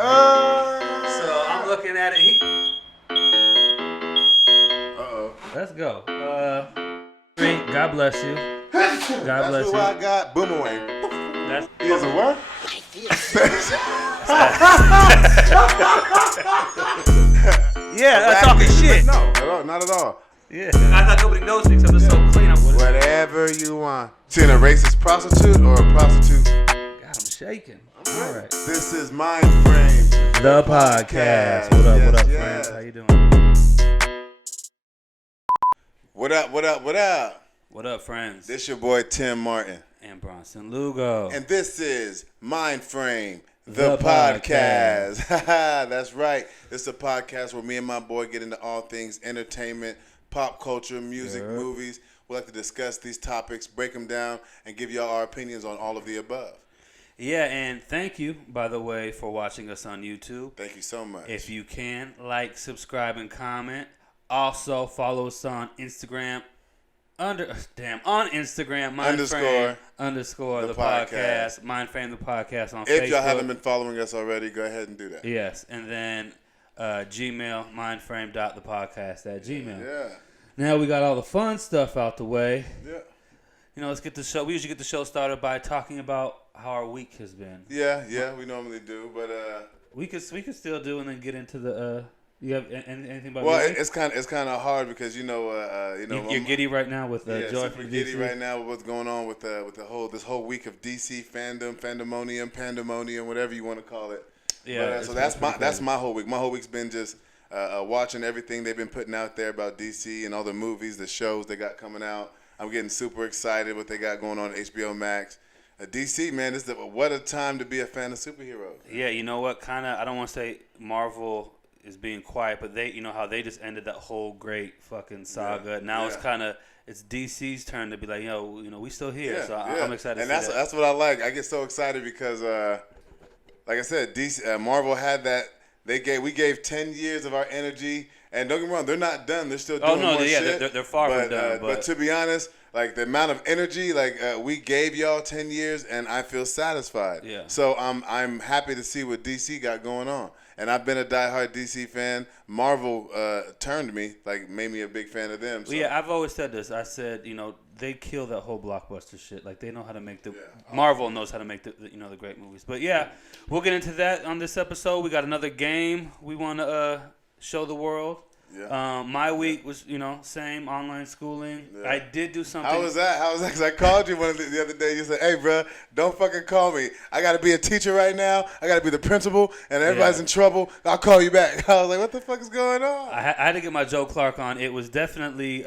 So I'm looking at it. Let's go. God bless you. God bless you. That's who I got. Boomerang. That's Is it what? yeah, talking shit. No, not at all. Yeah. I thought nobody knows me except it's so clean. Whatever you want. Seeing a racist prostitute or a prostitute? God, I'm shaking. All right. This is Myndframe, the podcast. What up, friends? How you doing? What up? What up, friends? This your boy Tim Martin. And Bronson Lugo. And this is Myndframe, the podcast. That's right. This is a podcast where me and my boy get into all things entertainment, pop culture, music, movies. We like to discuss these topics, break them down, and give y'all our opinions on all of the above. Yeah, and thank you, by the way, for watching us on YouTube. Thank you so much. If you can, like, subscribe, and comment. Also, follow us on Instagram. On Instagram, Myndframe_the podcast. Myndframe the podcast on Facebook. If y'all haven't been following us already, go ahead and do that. Yes, and then Gmail, myndframe.thepodcast@gmail. Yeah. Now we got all the fun stuff out the way. Yeah. You know, let's get the show. We usually get the show started by talking about how our week has been. Yeah, we normally do, but we could still do and then get into the. You have anything about? Well, it's kind of hard because you're giddy right now with Joy from DC. Giddy right now with what's going on with this whole week of DC fandom, pandemonium, whatever you want to call it. Yeah. But, so that's my whole week. My whole week's been just watching everything they've been putting out there about DC and all the movies, the shows they got coming out. I'm getting super excited what they got going on HBO Max. DC, man, what a time to be a fan of superheroes. Yeah, you know what? I don't want to say Marvel is being quiet, but how they just ended that whole great fucking saga. Yeah, now it's DC's turn to be like, we still here. Yeah, so I'm excited. And that's what I like. I get so excited because, like I said, DC, Marvel had that. We gave 10 years of our energy, and don't get me wrong, they're not done. They're still doing more shit. They're far from done. But to be honest, like the amount of energy, we gave y'all 10 years, and I feel satisfied. Yeah. So I'm happy to see what DC got going on. And I've been a diehard DC fan. Marvel turned me, made me a big fan of them. So. Well, yeah, I've always said this. I said, they kill that whole blockbuster shit. Like, they know how to make Marvel knows how to make the great movies. But yeah, we'll get into that on this episode. We got another game we want to show the world. Yeah. My week was, same online schooling. Yeah. I did do something. How was that? Because I called you the other day. You said, "Hey, bro, don't fucking call me. I got to be a teacher right now. I got to be the principal, and everybody's in trouble. I'll call you back." I was like, "What the fuck is going on?" I had to get my Joe Clark on. It was definitely.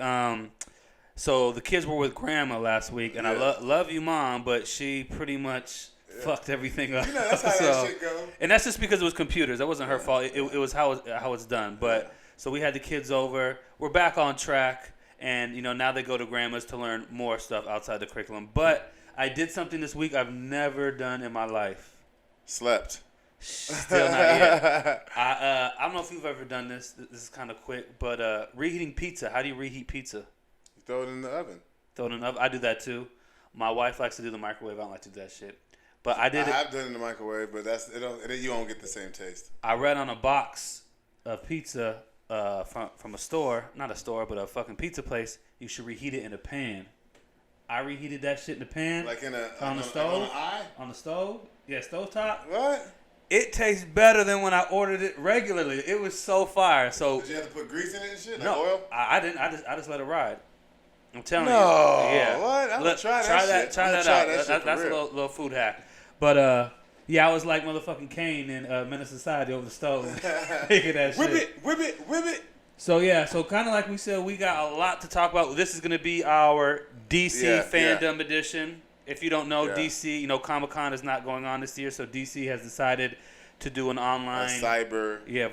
So the kids were with Grandma last week, and I love you, Mom, but she pretty much fucked everything up. That's how that shit goes. And that's just because it was computers. That wasn't her fault. It was how it's done, but. Yeah. So we had the kids over. We're back on track, and now they go to Grandma's to learn more stuff outside the curriculum. But I did something this week I've never done in my life. Slept. Still not yet. I don't know if you've ever done this. This is kind of quick, but reheating pizza. How do you reheat pizza? You throw it in the oven. Throw it in the oven. I do that too. My wife likes to do the microwave. I don't like to do that shit. But I did. I've done it in the microwave, but you don't get the same taste. I read on a box of pizza. From a store, not a store, but a fucking pizza place, you should reheat it in a pan. I reheated that shit in the pan. Like on the stove? On the stove? Yeah, stovetop. What? It tastes better than when I ordered it regularly. It was so fire. So did you have to put grease in it and shit? No, oil? I didn't. I just let it ride. I'm telling you. No. Yeah. What? I'm gonna try that shit. Try that out. That's a little food hack. But yeah, I was like motherfucking Kane in Menace Society over the stove. Making that shit. Whip it. So, yeah, kind of like we said, we got a lot to talk about. This is going to be our DC Fandom edition. If you don't know, DC, Comic-Con is not going on this year, so DC has decided to do an online...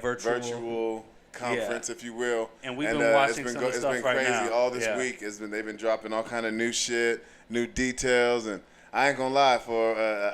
virtual conference, if you will. And we've been watching some of the stuff right now. It's been crazy all this week. They've been dropping all kind of new shit, new details, and... I ain't gonna lie,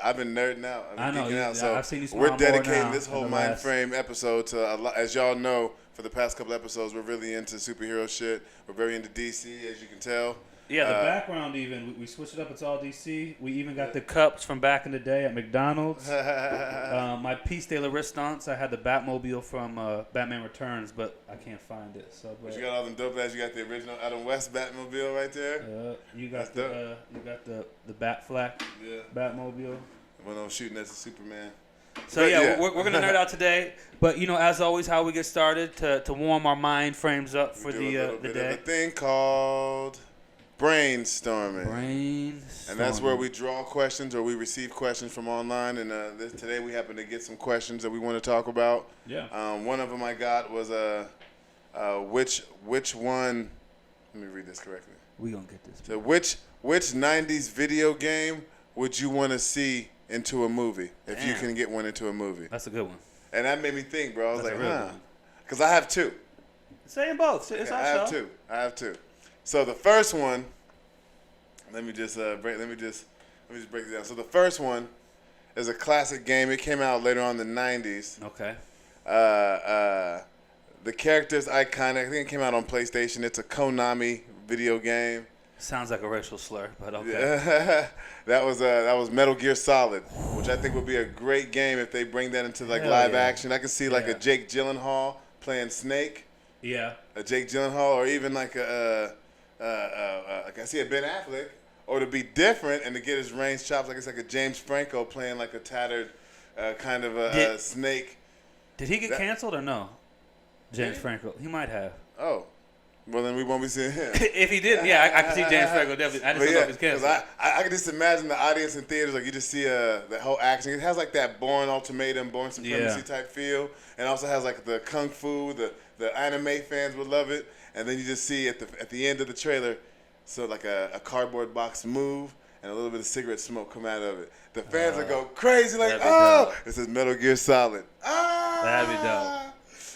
I've been nerding out. I've seen you smile. We're dedicating this whole Myndframe episode to a lot. As y'all know, for the past couple episodes, we're really into superhero shit. We're very into DC, as you can tell. Yeah, the background even, we switched it up. It's all DC. We even got the cups from back in the day at McDonald's. My piece de la resistance, I had the Batmobile from Batman Returns, but I can't find it. So, but you got all them dope ass. You got the original Adam West Batmobile right there. You got the Bat Flak Batmobile. When I'm shooting as a Superman. So we're gonna nerd out today, but as always, how we get started to warm our mind frames up for the day. Of a thing called brainstorming. And that's where we draw questions or we receive questions from online. And today we happen to get some questions that we want to talk about. Yeah. One of them I got was which one? Let me read this correctly. We gonna get this. So which '90s video game would you want to see into a movie if you can get one into a movie? That's a good one. And that made me think, bro. I was because I have two. Saying both. It's I have two. So the first one, let me just break it down. So the first one is a classic game. It came out later on in the '90s. Okay. The character's iconic. I think it came out on PlayStation. It's a Konami video game. Sounds like a racial slur, but okay. Yeah. that was Metal Gear Solid, which I think would be a great game if they bring that into live action. I could see a Jake Gyllenhaal playing Snake. Yeah. A Jake Gyllenhaal, or even like I see a Ben Affleck, or to be different and to get his range chops, like it's like a James Franco playing like a tattered kind of a Snake. Did he get canceled or no? James Franco, he might have. Oh. Well, then we won't be seeing him. If he did, I could see James Franco definitely. I just don't know if he's canceled. I can just imagine the audience in theaters, like you just see the whole action. It has like that Bourne Ultimatum, Bourne Supremacy type feel, and also has like the kung fu. The anime fans would love it, and then you just see at the end of the trailer, so like a cardboard box move and a little bit of cigarette smoke come out of it. The fans would go crazy, like it says Metal Gear Solid. That'd be dope.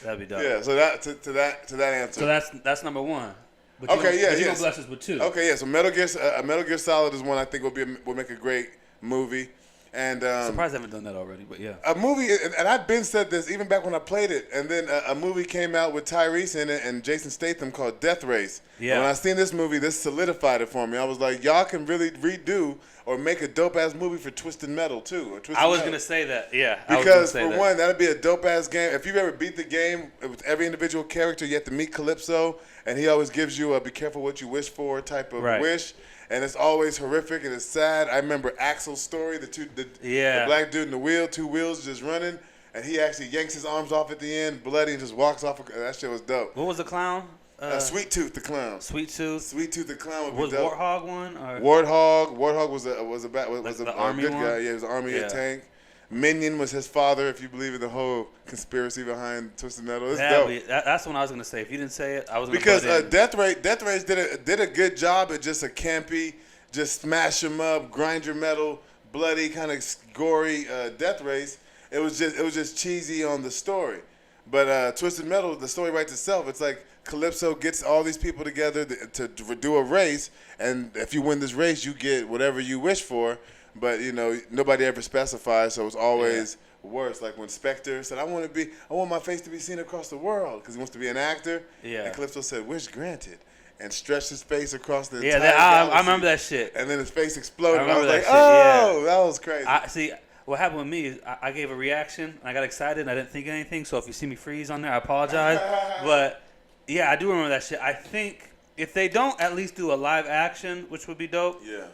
That'd be dope. Yeah, so to that answer. So that's number one. But you're gonna bless us with two. Okay, yeah. So Metal Gear Solid is one I think will make a great movie. And surprised I haven't done that already, but yeah. A movie, and I've been said this even back when I played it. And then a movie came out with Tyrese in it and Jason Statham called Death Race. Yeah. And when I seen this movie, this solidified it for me. I was like, y'all can really redo or make a dope ass movie for Twisted Metal too. I was gonna say that, yeah. Because for one, that'd be a dope ass game. If you've ever beat the game with every individual character, you have to meet Calypso, and he always gives you a "be careful what you wish for" type of wish. And it's always horrific and it's sad. I remember Axel's story, the black dude in the wheel, two wheels just running, and he actually yanks his arms off at the end, bloody, and just walks off. That shit was dope. What was the clown? Sweet Tooth the clown. Sweet Tooth the clown was dope. Warthog one? Or? Warthog was a army good one? guy. Yeah, he was an army tank. Minion was his father, if you believe in the whole conspiracy behind Twisted Metal. It's dope. That's what I was gonna say. If you didn't say it, I was gonna. Because Death Race did a good job at just a campy, just smash 'em up, grind your metal, bloody kind of gory Death Race. It was just cheesy on the story. But Twisted Metal, the story writes itself. It's like Calypso gets all these people together to do a race, and if you win this race, you get whatever you wish for. But nobody ever specifies, so it's always worse. Like when Spectre said, "I want my face to be seen across the world," because he wants to be an actor. Yeah. And Calypso said, "Wish granted," and stretched his face across the entire galaxy. I remember that shit. And then his face exploded. I was like, that was crazy. See, what happened with me is I gave a reaction, and I got excited, and I didn't think of anything. So if you see me freeze on there, I apologize. But yeah, I do remember that shit. I think if they don't at least do a live action, which would be dope. Yeah.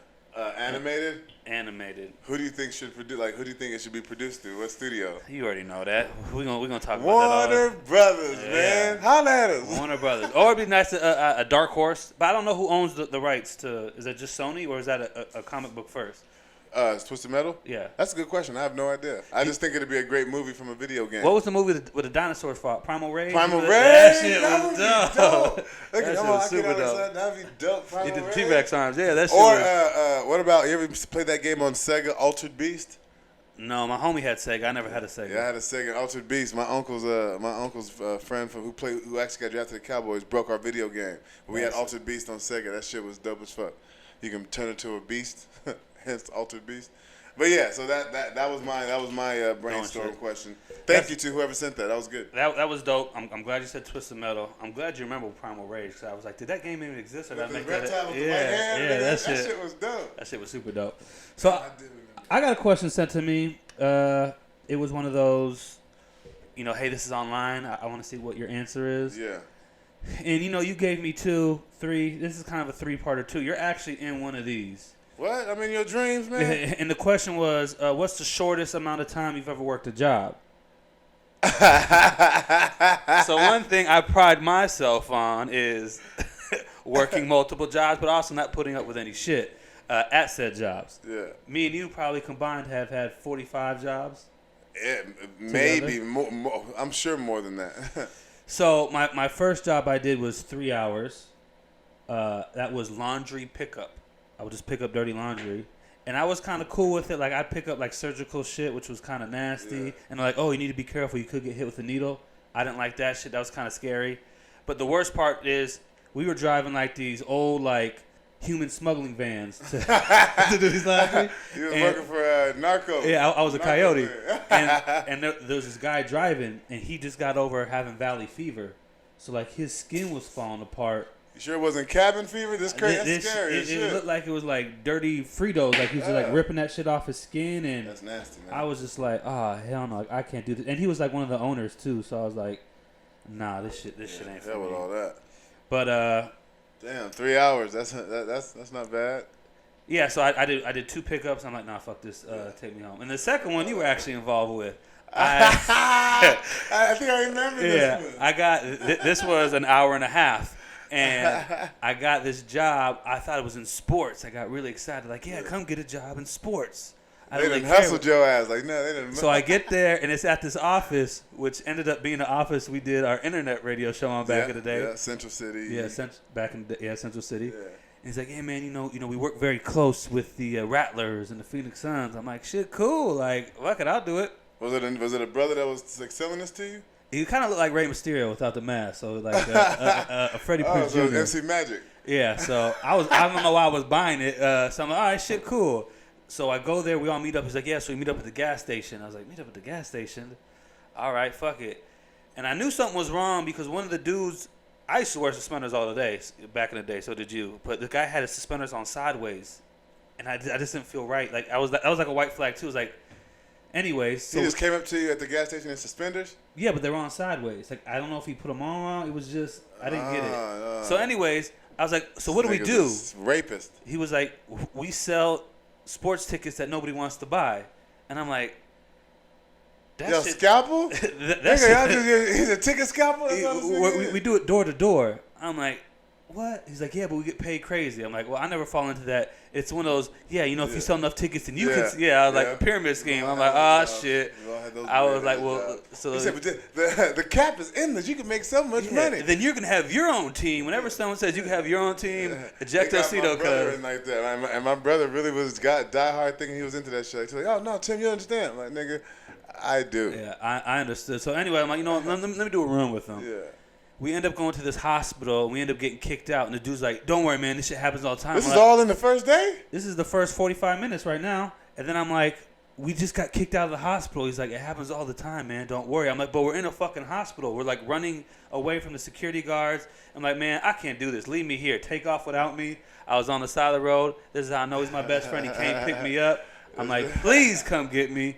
Animated. Who do you think should produce? Like, who do you think it should be produced through? What studio? You already know that. We're gonna talk about Warner Brothers, man. Holla at us. Warner Brothers. Or it'd be nice to a Dark Horse, but I don't know who owns the rights to. Is that just Sony or is that a comic book first? Twisted Metal? Yeah. That's a good question. I have no idea. I just think it'd be a great movie from a video game. What was the movie with the dinosaurs fought? Primal Rage? Primal Rage? That shit was dope. That shit was super dope. That'd be dope. Primal Rage. He did the T-Rex arms. Yeah, that shit was... what about, you ever played that game on Sega, Altered Beast? No, my homie had Sega. I never had a Sega. Yeah, I had a Sega, Altered Beast. My uncle's friend who actually got drafted to the Cowboys broke our video game. We had Altered Beast on Sega. That shit was dope as fuck. You can turn into a beast, hence Altered Beast. But yeah, so that was my brainstorm question. Thank you to whoever sent that. That was good. That was dope. I'm glad you said Twisted Metal. I'm glad you remember Primal Rage. Cause I was like, did that game even exist? Or did I make that? Yeah, that shit was dope. That shit was super dope. So I got a question sent to me. It was one of those, hey, this is online. I want to see what your answer is. Yeah. And you gave me 2, 3. This is kind of a 3-parter too. You're actually in one of these. What? I'm in your dreams, man. And the question was, what's the shortest amount of time you've ever worked a job? So one thing I pride myself on is working multiple jobs, but also not putting up with any shit at said jobs. Yeah. Me and you probably combined have had 45 jobs. Maybe more. I'm sure more than that. So my first job I did was 3 hours. That was laundry pickup. I would just pick up dirty laundry. And I was kind of cool with it. Like, I'd pick up, like, surgical shit, which was kind of nasty. Yeah. And they're like, oh, you need to be careful. You could get hit with a needle. I didn't like that shit. That was kind of scary. But the worst part is we were driving, like, these old, like, human smuggling vans to do these laundry. You was working for Narco. Yeah, I was a coyote. And there was this guy driving, and he just got over having valley fever. So, like, his skin was falling apart. You sure it wasn't cabin fever? That's crazy. That's scary. It looked like it was like dirty Fritos. Like he was like ripping that shit off his skin, and that's nasty, man. I was just like, oh hell no, like, I can't do this. And he was like one of the owners too, so I was like, nah, this shit ain't for me. Hell with all that. But damn, 3 hours. That's not bad. Yeah, so I did 2 pickups. I'm like, nah, fuck this. Take me home. And the second one you were actually involved with. I think I remember this one. I got this was an hour and a half. And I got this job. I thought it was in sports. I got really excited. Like, yeah, come get a job in sports. They didn't hustle your ass. Like, no, they didn't. So I get there, and it's at this office, which ended up being the office we did our internet radio show on back in the day. Yeah, Central City. Yeah, back in the Central City. Yeah. And he's like, hey, man, we work very close with the Rattlers and the Phoenix Suns. I'm like, shit, cool. Like, fuck it, I'll do it. Was it a brother that was like selling this to you? He kind of looked like Rey Mysterio without the mask, so like a Freddie Prinze Jr. So MC Magic. Yeah, so I don't know why I was buying it. So I'm like, all right, shit, cool. So I go there, we all meet up. He's like, yeah, so we meet up at the gas station. I was like, meet up at the gas station? All right, fuck it. And I knew something was wrong because one of the dudes, I used to wear suspenders all the day, back in the day, so did you. But the guy had his suspenders on sideways, and I just didn't feel right. Like, that was like a white flag, too. It was like, anyways. So, he just came up to you at the gas station in suspenders? Yeah, but they were on sideways. Like, I don't know if he put them on wrong. It was just, I didn't get it. So anyways, I was like, so what do we do? Rapist. He was like, we sell sports tickets that nobody wants to buy. And I'm like, that's scalpel? He's a ticket scalpel? We do it door to door. I'm like, what? He's like, yeah, but we get paid crazy. I'm like, well, I never fall into that. It's one of those, if you sell enough tickets, then you can. Yeah, I was like, a pyramid scheme. I'm like, shit. I was like, well, so. He said, but the cap is endless. You can make so much money. Then you can have your own team. Whenever someone says you can have your own team, ejectocito, cuz. Like that. And my brother really was diehard thinking he was into that shit. He's like, oh, no, Tim, you understand. I'm like, nigga, I do. Yeah, I understood. So anyway, I'm like, let me do a run with him. Yeah. We end up going to this hospital, and we end up getting kicked out. And the dude's like, don't worry, man. This shit happens all the time. This is all in the first day? This is the first 45 minutes right now. And then I'm like, we just got kicked out of the hospital. He's like, it happens all the time, man. Don't worry. I'm like, but we're in a fucking hospital. We're like running away from the security guards. I'm like, man, I can't do this. Leave me here. Take off without me. I was on the side of the road. This is how I know he's my best friend. He came pick me up. I'm like, please come get me.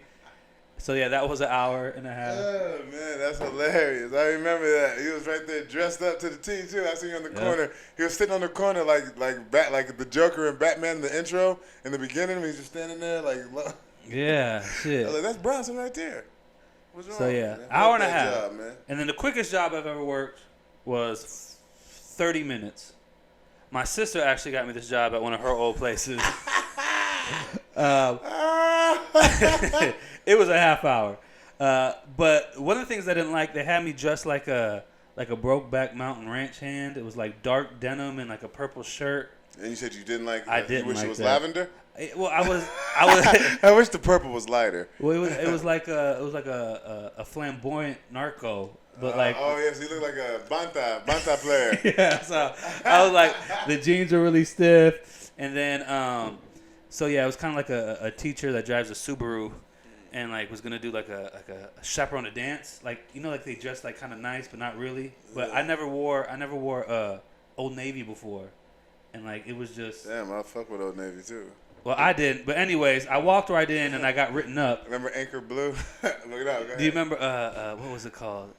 So, yeah, that was an hour and a half. Oh, man, that's hilarious. I remember that. He was right there dressed up to the T, too. I seen him on the corner. He was sitting on the corner like the Joker and Batman in the intro. In the beginning, he's just standing there like... Yeah, shit. I was like, that's Bronson right there. What's wrong? So, yeah, hour and a half. Job, man. And then the quickest job I've ever worked was 30 minutes. My sister actually got me this job at one of her old places. It was a half hour. But one of the things I didn't like, they had me dressed like a Brokeback Mountain Ranch hand. It was like dark denim and like a purple shirt. And you said you didn't like it? I didn't. You wish like it was that. lavender? Well, I was. I wish the purple was lighter. Well, it was like a flamboyant narco. But yes, he looked like a banta player. Yeah, so I was like, the jeans are really stiff, and then So yeah, it was kind of like a teacher that drives a Subaru, and like was gonna do like a chaperone to dance. Like like they dress like kind of nice, but not really. But I never wore Old Navy before, and like it was just. Damn, I fuck with Old Navy too. Well, I didn't, but anyways, I walked right in and I got written up. Remember Anchor Blue? Look it up. Do you remember what was it called?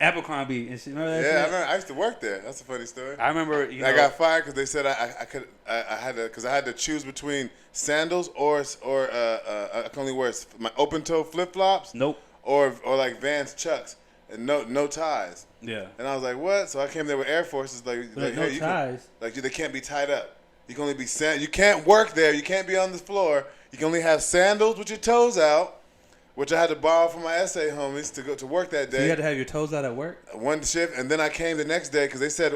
Abercrombie and shit. Remember that? Yeah, shit? I remember. I used to work there. That's a funny story. I remember. I got fired because they said I had to choose between sandals or I can only wear my open toe flip flops. Nope. Or like Vans Chucks and no ties. Yeah. And I was like, what? So I came there with Air Forces like no hey, ties. They can't be tied up. You can only be you can't work there. You can't be on the floor. You can only have sandals with your toes out, which I had to borrow from my essay homies to go to work that day. So you had to have your toes out at work? One shift, and then I came the next day because they said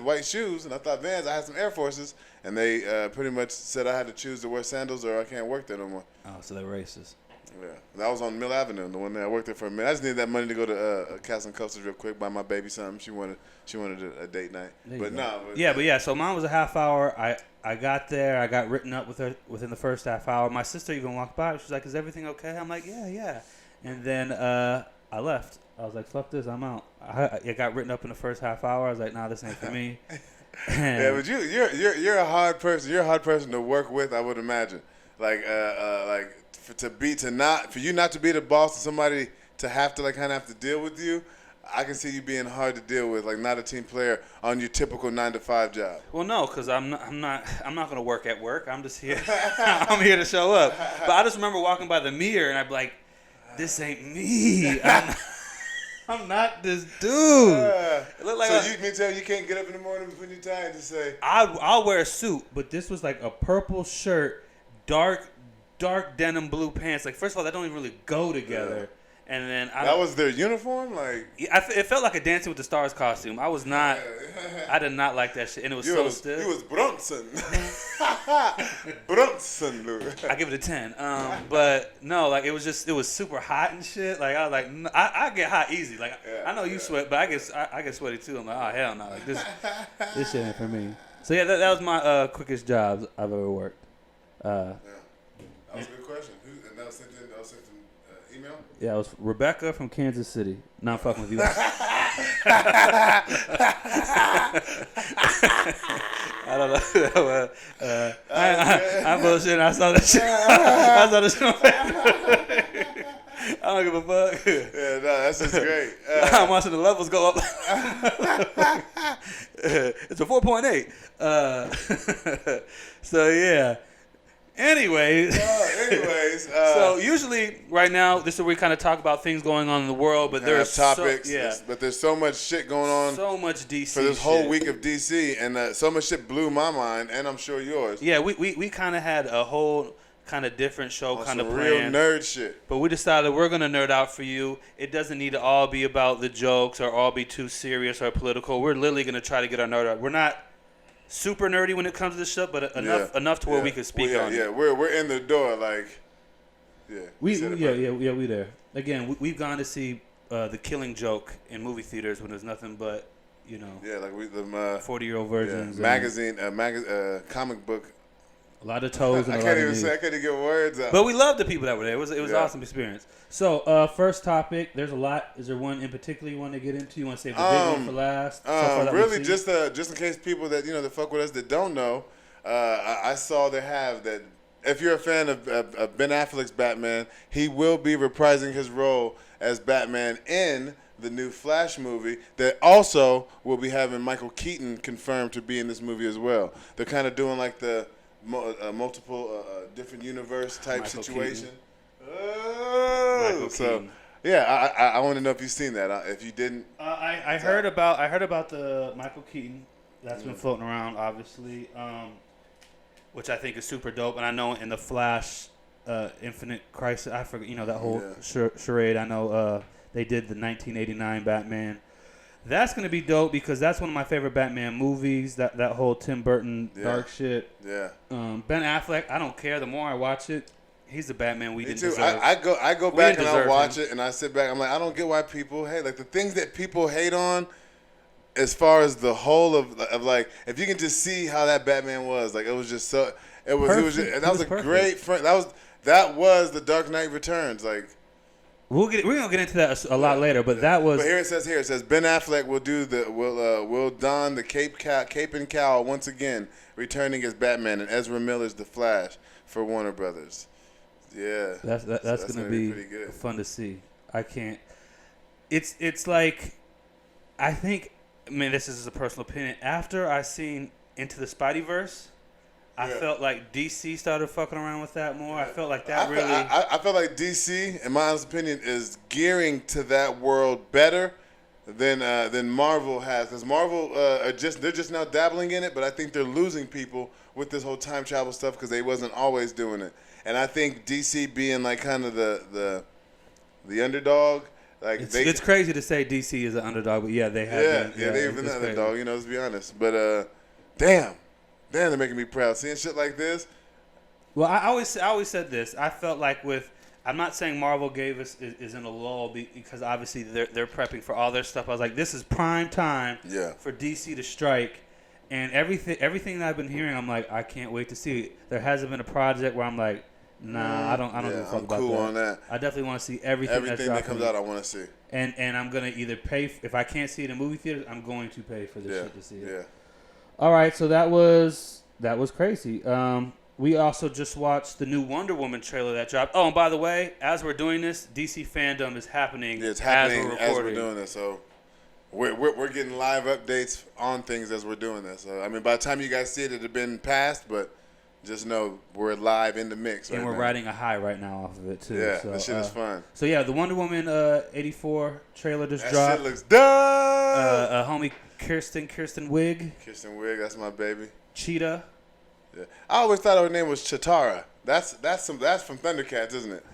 white shoes, and I thought Vans. I had some Air Forces, and they pretty much said I had to choose to wear sandals or I can't work there no more. Oh, so they're racist. Yeah, that was on Mill Avenue, the one that I worked there for a minute. I just needed that money to go to Castle and Coasters real quick, buy my baby something. She wanted a date night, but no. Yeah. So mine was a half hour. I got there. I got written up with her within the first half hour. My sister even walked by. She was like, "Is everything okay?" I'm like, "Yeah." And then I left. I was like, "Fuck this, I'm out." I got written up in the first half hour. I was like, "Nah, this ain't for me." Yeah, but you're a hard person. You're a hard person to work with, I would imagine. For you not to be the boss and somebody to have to kind of have to deal with you, I can see you being hard to deal with, like not a team player on your typical 9-to-5 job. Well, no, because I'm not gonna work at work. I'm just here. I'm here to show up. But I just remember walking by the mirror and I'd be like, "This ain't me. I'm not this dude." It looked like so you mean tell you can't get up in the morning between your tie and just say, I'll wear a suit, but this was like a purple shirt, dark denim blue pants. Like, first of all, that don't even really go together. Yeah. And then that was their uniform, like it felt like a Dancing with the Stars costume. I was not. I did not like that shit, and it was so stiff. You was Brunson. Brunson, Luke. I give it a 10. But no, like it was super hot and shit. Like I was like, I get hot easy. Like I know you sweat, but I get sweaty too. I'm like, oh hell no, like this shit ain't for me. So yeah, that was my quickest job I've ever worked. That was a good question. And that was sent in email? Yeah, it was Rebecca from Kansas City. Not I'm fucking with you. I don't know. I'm bullshitting. I saw that shit. I saw that shit on Facebook. I don't give a fuck. Yeah, no, that's just great. I'm watching the levels go up. It's a 4.8. So, yeah. Anyways, so usually right now this is where we kind of talk about things going on in the world, but there's topics, but there's so much shit going on, so much DC for this whole week of DC, and so much shit blew my mind, and I'm sure yours. Yeah, we kind of had a whole kind of different show kind of real planned, nerd shit. But we decided we're gonna nerd out for you. It doesn't need to all be about the jokes or all be too serious or political. We're literally gonna try to get our nerd out. We're not super nerdy when it comes to this stuff, but enough to where we can speak on it. Yeah, we're in the door, like, we there. Again, we've gone to see The Killing Joke in movie theaters when there's nothing but, like 40-year-old versions, comic book. A lot of toes. And I can't even get words out. But we love the people that were there. It was an awesome experience. So, first topic. There's a lot. Is there one in particular you want to get into? You want to save the big one for last? Really, just in case people that that fuck with us that don't know, I saw they have that. If you're a fan of Ben Affleck's Batman, he will be reprising his role as Batman in the new Flash movie. That also will be having Michael Keaton confirmed to be in this movie as well. They're kind of doing like the multiple different universe type Michael situation. I want to know if you've seen that. If you didn't, I heard about the Michael Keaton that's been floating around, obviously, which I think is super dope. And I know in the Flash, Infinite Crisis, I forget, that whole charade. I know they did the 1989 Batman. That's going to be dope because that's one of my favorite Batman movies, that whole Tim Burton dark shit. Yeah. Ben Affleck, I don't care. The more I watch it, he's the Batman we didn't deserve. I go back and I watch it and I sit back. I'm like, I don't get why people hate. Like, the things that people hate on as far as the whole of like, if you can just see how that Batman was, like, it was just so. It was. Perfect. That was a great friend. That was the Dark Knight Returns. Like we're gonna get into that a lot later, but that was. But here it says Ben Affleck will don the cape and cowl once again, returning as Batman, and Ezra Miller's The Flash for Warner Brothers. Yeah, that's gonna be pretty good. Fun to see. I can't. It's like, I think. I mean, this is a personal opinion. After I seen Into the Spideyverse, I felt like DC started fucking around with that more. I felt like that really. I felt like DC, in my honest opinion, is gearing to that world better than Marvel has. Because Marvel they're just now dabbling in it, but I think they're losing people with this whole time travel stuff because they wasn't always doing it. And I think DC being like kind of the underdog. Like it's crazy to say DC is an underdog, but yeah, they have been. Yeah, they've been an underdog, let's be honest. But damn, they're making me proud. Seeing shit like this. Well, I always said this. I felt like I'm not saying Marvel gave us is in a lull because obviously they're prepping for all their stuff. I was like, this is prime time for DC to strike. And everything that I've been hearing, I'm like, I can't wait to see it. There hasn't been a project where I'm like, nah, I don't give a fuck about cool that. on that. I definitely want to see everything that comes out. I want to see. And I'm gonna either pay if I can't see it in movie theaters, I'm going to pay for this shit to see it. Yeah. All right, so that was crazy. We also just watched the new Wonder Woman trailer that dropped. Oh, and by the way, as we're doing this, DC Fandome is happening. Yeah, it's happening as we're doing this. So we're getting live updates on things as we're doing this. So I mean, by the time you guys see it, it'll have been past, but. Just know we're live in the mix right now. And we're riding a high right now off of it, too. Yeah, so, that shit is fun. So, yeah, the Wonder Woman 84 trailer just dropped. That shit looks dope. Homie Kirsten Wiig. Kirsten Wiig, that's my baby. Cheetah. Yeah. I always thought her name was Chitara. That's from Thundercats, isn't it?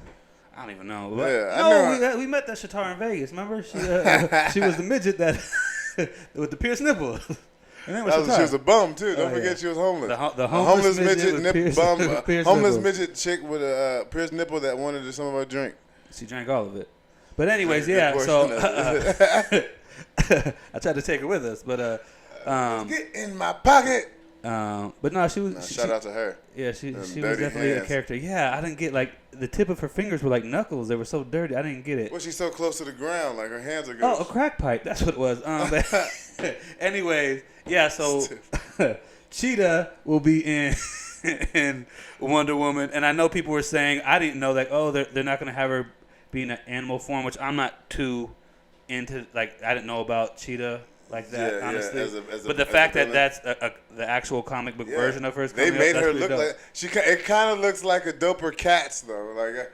I don't even know. We met that Chitara in Vegas. Remember? She was the midget that with the pierced nipple. She was a bum too. Don't forget she was homeless. The homeless midget homeless midget chick with a pierced nipple that wanted some of her drink. She drank all of it. But anyways, so I tried to take her with us, but get in my pocket. But no, she was. Shout out to her. Yeah, she was definitely a character. Yeah, I didn't get the tip of her fingers were like knuckles. They were so dirty. I didn't get it. Well, she's so close to the ground, like her hands are. Oh, a crack pipe. That's what it was. Anyways, yeah. So Cheetah will be in Wonder Woman, and I know people were saying I didn't know that. Oh, they're not gonna have her be in an animal form, which I'm not too into. Like I didn't know about Cheetah. Like that, honestly. But the fact that that's the actual comic book version of her is coming they made up, her look dope. Like it kind of looks like a doper Cats though. Like,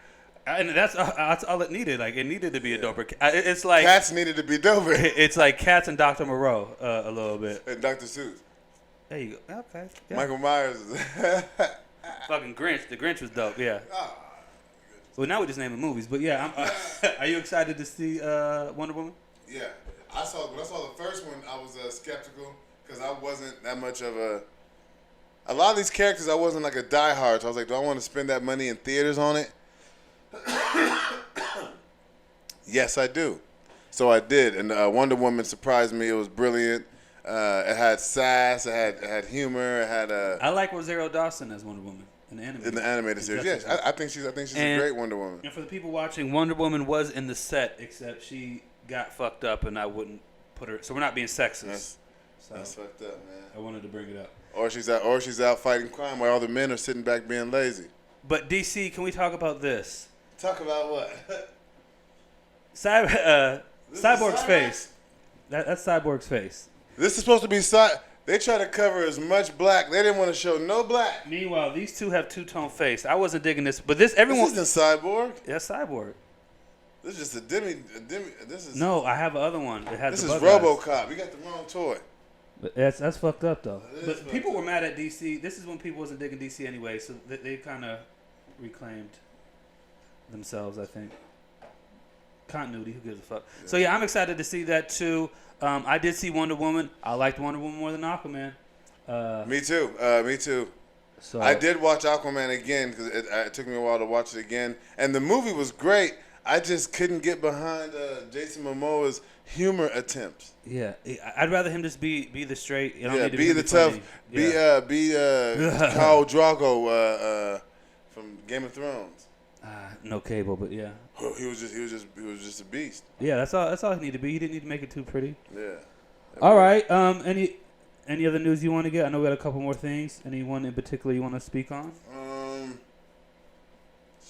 and that's all it needed. Like it needed to be a doper. It's like Cats needed to be doper. It's like Cats and Dr. Moreau a little bit. And Dr. Seuss. There you go. Okay. Yeah. Michael Myers. Fucking Grinch. The Grinch was dope. Yeah. Well, now we're just naming movies, but yeah. Are you excited to see Wonder Woman? Yeah. When I saw the first one, I was skeptical because I wasn't that much of a lot of these characters, I wasn't like a diehard. So I was like, do I want to spend that money in theaters on it? Yes, I do. So I did. And Wonder Woman surprised me. It was brilliant. It had sass. It had humor. It had I like Rosario Dawson as Wonder Woman in the animated series. Yes, I think she's a great Wonder Woman. And for the people watching, Wonder Woman was in the set, except she got fucked up, and I wouldn't put her. So we're not being sexist. That's fucked up, man. I wanted to bring it up. Or she's out fighting crime while all the men are sitting back being lazy. But DC, can we talk about this? Talk about what? Cyborg's face. That's Cyborg's face. This is supposed to be They try to cover as much black. They didn't want to show no black. Meanwhile, these two have two-tone face. I wasn't digging this, but everyone. This isn't Cyborg. Yeah, Cyborg. This is just a demi. This is. No, I have another one. This is RoboCop. You got the wrong toy. But that's fucked up though. But people were mad at DC. This is when people wasn't digging DC anyway, so they kind of reclaimed themselves. I think continuity. Who gives a fuck? Yeah. So yeah, I'm excited to see that too. I did see Wonder Woman. I liked Wonder Woman more than Aquaman. Me too. So I did watch Aquaman again because it took me a while to watch it again, and the movie was great. I just couldn't get behind Jason Momoa's humor attempts. Yeah, I'd rather him just be the straight. You know, Be the tough. funny. Be Khal Drogo from Game of Thrones. No cable, but yeah. He was just a beast. Yeah, that's all he needed to be. He didn't need to make it too pretty. Yeah. All right. Any other news you want to get? I know we got a couple more things. Anyone in particular you want to speak on?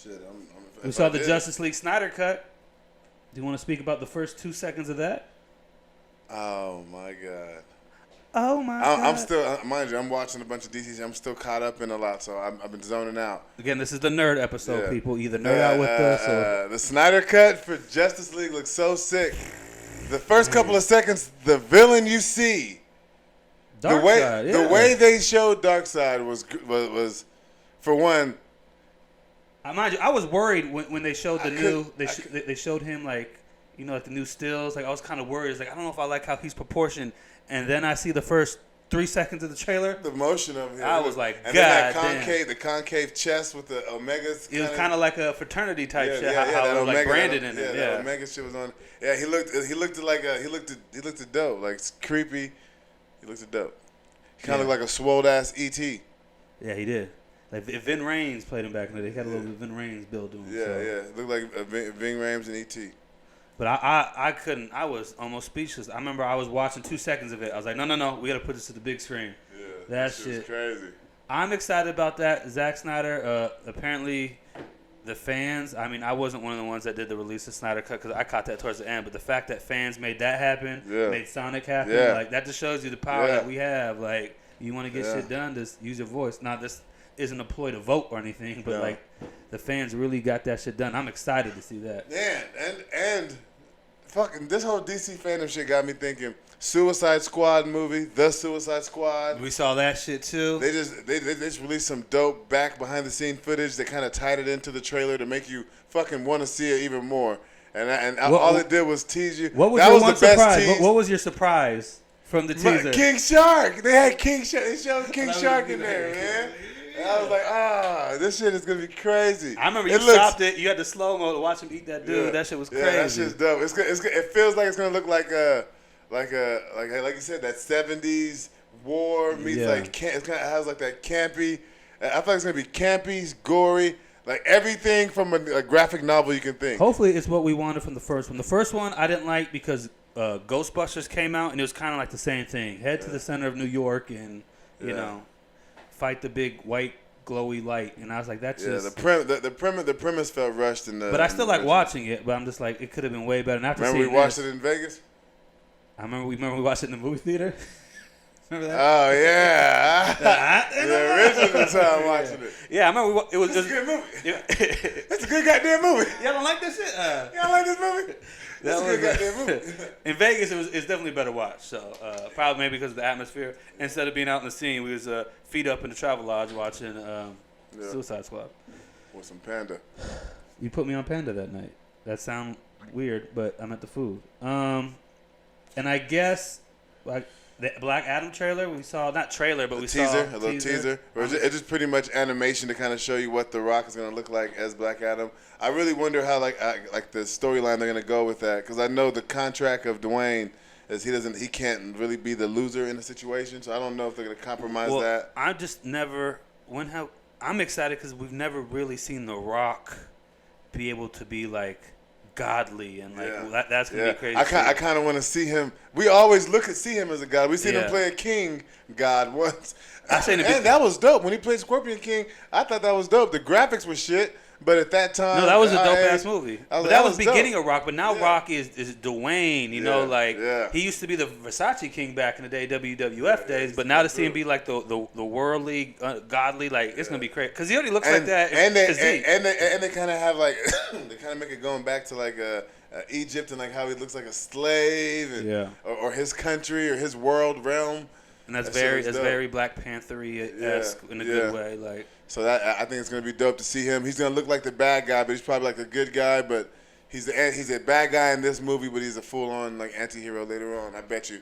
Shit. We saw the Justice League Snyder Cut. Do you want to speak about the first 2 seconds of that? Oh my God. Oh my God. I'm still, mind you, I'm watching a bunch of DC. I'm still caught up in a lot, so I've been zoning out. Again, this is the nerd episode, people. Either nerd out with us or... The Snyder Cut for Justice League looks so sick. The first couple of seconds, the villain you see, the way they showed Darkseid was, for one... Mind you, I was worried when they showed they showed him like, you know, like the new stills. Like I was kind of worried. It's like I don't know if I like how he's proportioned. And then I see the first 3 seconds of the trailer. The motion of him. I was like, and God then the concave chest with the Omegas. It was kind of like a fraternity type shit. How it was like branded in it. Yeah, the Omega shit was on. Yeah, he looked dope. Like creepy. He looked dope. He kind of looked like a swole ass E.T. Yeah, he did. Like if Vin Rames played him back in the day, he had a little Vin Rames build to him. Yeah, It looked like Vin Rames and E.T. But I couldn't. I was almost speechless. I remember I was watching 2 seconds of it. I was like, no, we got to put this to the big screen. Yeah, that shit was crazy. I'm excited about that. Zack Snyder, apparently the fans, I mean, I wasn't one of the ones that did the release of Snyder Cut because I caught that towards the end. But the fact that fans made that happen, made Sonic happen, like that just shows you the power that we have. Like, you want to get shit done, just use your voice. Now, this isn't a ploy to vote or anything, but like the fans really got that shit done. I'm excited to see that. Yeah, and fucking this whole DC fandom shit got me thinking. Suicide Squad movie, The Suicide Squad. We saw that shit too. They just released some dope back behind the scene footage that kind of tied it into the trailer to make you fucking want to see it even more. And all it did was tease you. What was that your was one the best surprise? tease. What was your surprise from the teaser? King Shark. They had King Shark. They showed King Shark in there, man. And I was like, this shit is gonna be crazy. I remember you stopped it. You had the slow mo to watch him eat that dude. That shit was crazy. Yeah, that shit's dope. It feels like it's gonna look like you said, that 70s war meets it has like that campy. I feel like it's gonna be campy, gory, like everything from a graphic novel you can think. Hopefully, it's what we wanted from the first one. The first one I didn't like because Ghostbusters came out and it was kind of like the same thing. Head to the center of New York and you know, fight the big white glowy light, and I was like, that's just the premise felt rushed in the. But I still like watching it. But I'm just like, it could have been way better. And after remember we watched it in Vegas. I remember we watched it in the movie theater. Remember that? Oh yeah, the original time watching it. Yeah, I remember it was just a good movie. It's a good goddamn movie. Y'all don't like this shit? Y'all like this movie? That's a good goddamn movie. In Vegas, it's definitely better watch. So probably maybe because of the atmosphere. Instead of being out in the scene, we was feet up in the travel lodge watching Suicide Squad. With some Panda. You put me on Panda that night. That sound weird, but I'm at the food. And I guess like the Black Adam trailer we saw, not trailer, but we saw a little teaser. Or it's just pretty much animation to kind of show you what The Rock is going to look like as Black Adam. I really wonder how like the storyline they're going to go with that, because I know the contract of Dwayne is he can't really be the loser in the situation, so I don't know if they're going to compromise that. I'm excited because we've never really seen The Rock be able to be like godly and like that's gonna be crazy. I kind of want to see him. We always see him as a god. We seen him play a king god once, and that was dope. When he played Scorpion King, I thought that was dope. The graphics were shit, but at that time, no, that was a dope ass movie. But that was beginning dope. of Rock. But now Rock is Dwayne. You know, like he used to be the Versace King back in the day, WWF days. But now to see him be like the worldly, godly, like it's gonna be crazy because he already looks like that. And they kind of have like they kind of make it going back to like Egypt and like how he looks like a slave, and, or his country or his world realm. And that's very Black Panther-esque in a good way, like. So that I think it's gonna be dope to see him. He's gonna look like the bad guy, but he's probably like a good guy. But he's a bad guy in this movie, but he's a full-on like anti-hero later on. I bet you.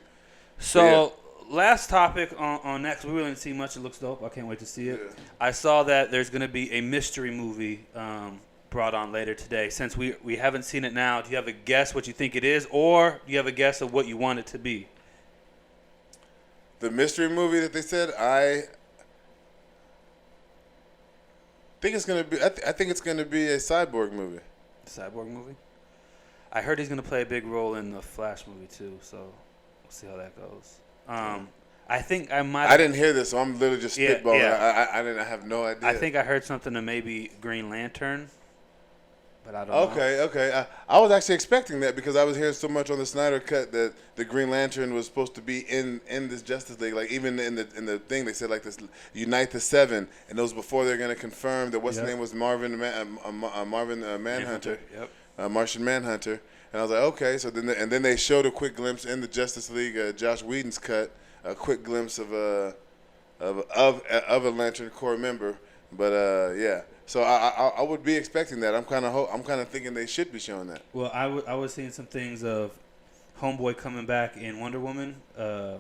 So last topic on next, we really didn't see much. It looks dope. I can't wait to see it. Yeah. I saw that there's gonna be a mystery movie brought on later today. Since we haven't seen it now, do you have a guess what you think it is, or do you have a guess of what you want it to be? The mystery movie that they said, I think it's gonna be. I think it's gonna be a cyborg movie. Cyborg movie. I heard he's gonna play a big role in the Flash movie too, so we'll see how that goes. I think I might. I didn't hear this, so I'm literally just spitballing. Yeah. I have no idea. I think I heard something to maybe Green Lantern, but I don't know. Okay. I was actually expecting that because I was hearing so much on the Snyder Cut that the Green Lantern was supposed to be in this Justice League. Like even in the thing, they said like this Unite the Seven, and those before they're gonna confirm that what's his name was Marvin Manhunter. Yep. Martian Manhunter, and I was like, okay. So then they showed a quick glimpse in the Justice League, Josh Whedon's cut, a quick glimpse of a Lantern Corps member. But yeah, so I would be expecting that. I'm kind of thinking they should be showing that. Well, I was seeing some things of Homeboy coming back in Wonder Woman. Yeah,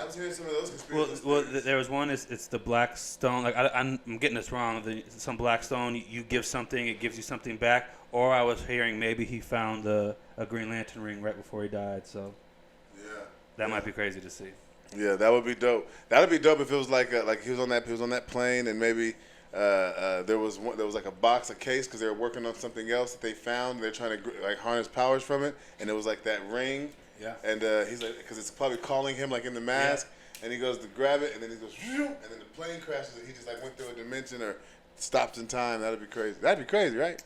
I was hearing some of those conspiracies. Well, there was one. It's the Black Stone. Like I'm getting this wrong. Some Black Stone. You give something, it gives you something back. Or I was hearing maybe he found a Green Lantern ring right before he died. So that might be crazy to see. Yeah, that would be dope. That would be dope if it was like he was on that plane and maybe there was like a case because they were working on something else that they found. And they're trying to like harness powers from it, and it was like that ring. Yeah. And he's like, because it's probably calling him like in the mask, and he goes to grab it, and then he goes, and then the plane crashes, and he just like went through a dimension or stopped in time. That'd be crazy. That'd be crazy, right?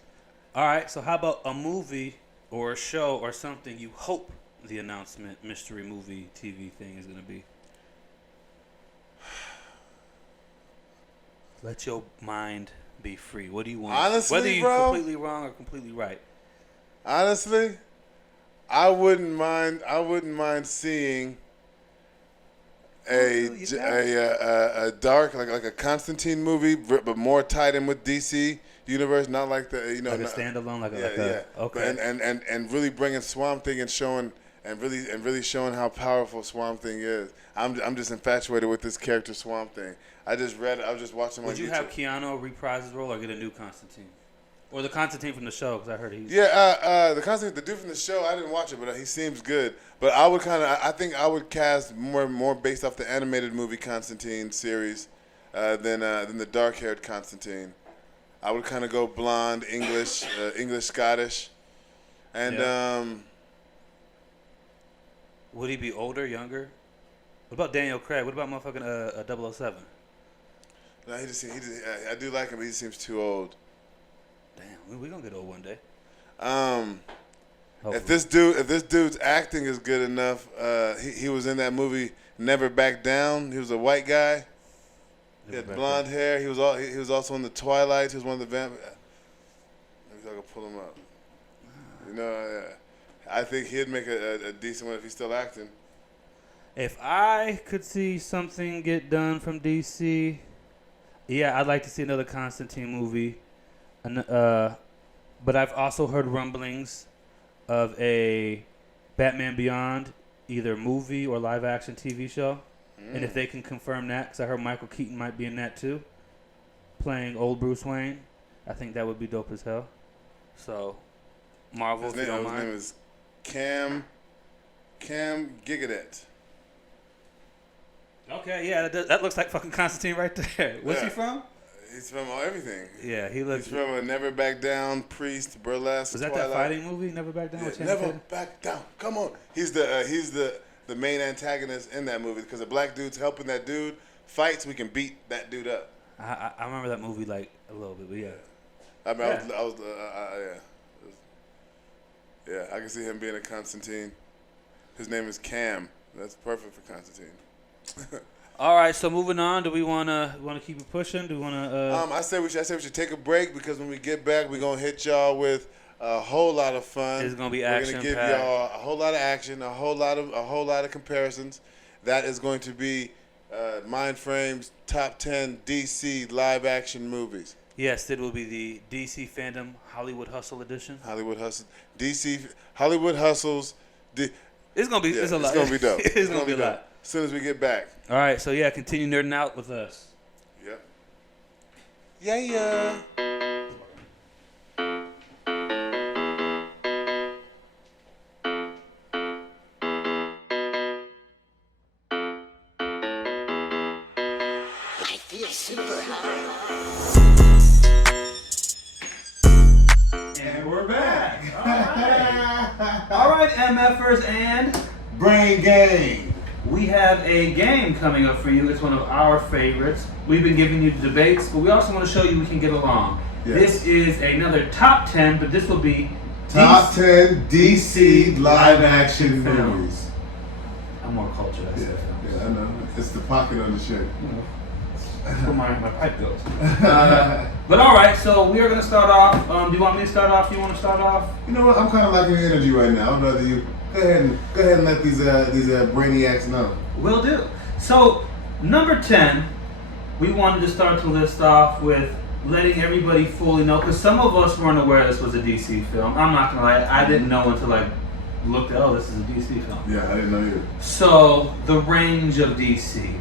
All right. So how about a movie or a show or something you hope the announcement mystery movie TV thing is gonna be? Let your mind be free. What do you want? Honestly, whether you're bro, completely wrong or completely right. Honestly, I wouldn't mind seeing a dark like a Constantine movie, but more tied in with DC universe, not like the like a standalone, okay, and really bringing Swamp Thing and showing really showing how powerful Swamp Thing is. I'm just infatuated with this character Swamp Thing. I was just watching. Would you have Keanu reprise his role or get a new Constantine? Or the Constantine from the show, because I heard he's... Yeah, the dude from the show, I didn't watch it, but he seems good. But I think I would cast more based off the animated movie Constantine series than the dark-haired Constantine. I would kind of go blonde, English, Scottish. And... would he be older, younger? What about Daniel Craig? What about motherfucking 007? No, I do like him, but he seems too old. Damn, we're gonna get old one day. If this dude's acting is good enough, he was in that movie Never Back Down. He was a white guy. He had blonde hair. He was also in the Twilight. He was one of the vampires. Maybe I can pull him up. I think he'd make a decent one if he's still acting. If I could see something get done from DC, yeah, I'd like to see another Constantine movie. But I've also heard rumblings of a Batman Beyond, either movie or live action TV show. And if they can confirm that, because I heard Michael Keaton might be in that too, playing old Bruce Wayne, I think that would be dope as hell. So, Marvel, if you don't mind. His name is Cam Gigadet. Okay, yeah, that looks like fucking Constantine right there. What's he from? He's from everything. Yeah, he looks. He's from a Never Back Down, Priest, Burlesque. Was that Twilight. That fighting movie, Never Back Down? Yeah, Never Back Down. Come on. He's the main antagonist in that movie because the black dude's helping that dude fight so we can beat that dude up. I remember that movie like a little bit, but yeah. I can see him being a Constantine. His name is Cam. That's perfect for Constantine. All right, so moving on. Do we wanna keep it pushing? Do we wanna? I say we should take a break because when we get back, we're gonna hit y'all with a whole lot of fun. It's gonna be action. We're gonna give y'all a whole lot of action, a whole lot of comparisons. That is going to be Myndframe's top 10 DC live action movies. Yes, it will be the DC Fandom Hollywood Hustle edition. Hollywood Hustle, DC Hollywood Hustles. It's gonna be. It's a lot. It's gonna be dope. It's gonna be a lot. As soon as we get back. All right, so yeah, continue nerding out with us. Yep. Yeah. super high. And we're back. All right, MFers and Brain Gang. we have a game coming up for you. It's one of our favorites. We've been giving you debates, but we also want to show you we can get along. Yes. This is another top 10, but this will be Top 10 DC live action film. movies. I'm more cultured. I Yeah, said films. yeah, I know. It's the pocket on the shirt. That's where my pipe goes. But all right, so we are going to start off. Do you want me to start off? You want to start off? You know what? I'm kind of liking the energy right now. I'd rather you go ahead and let these brainiacs know. Will do. So, number 10, we wanted to start to list off with letting everybody fully know, because some of us weren't aware this was a DC film. I'm not going to lie, I didn't know until I looked at, oh, this is a DC film. Yeah, I didn't know either. So, the range of DC.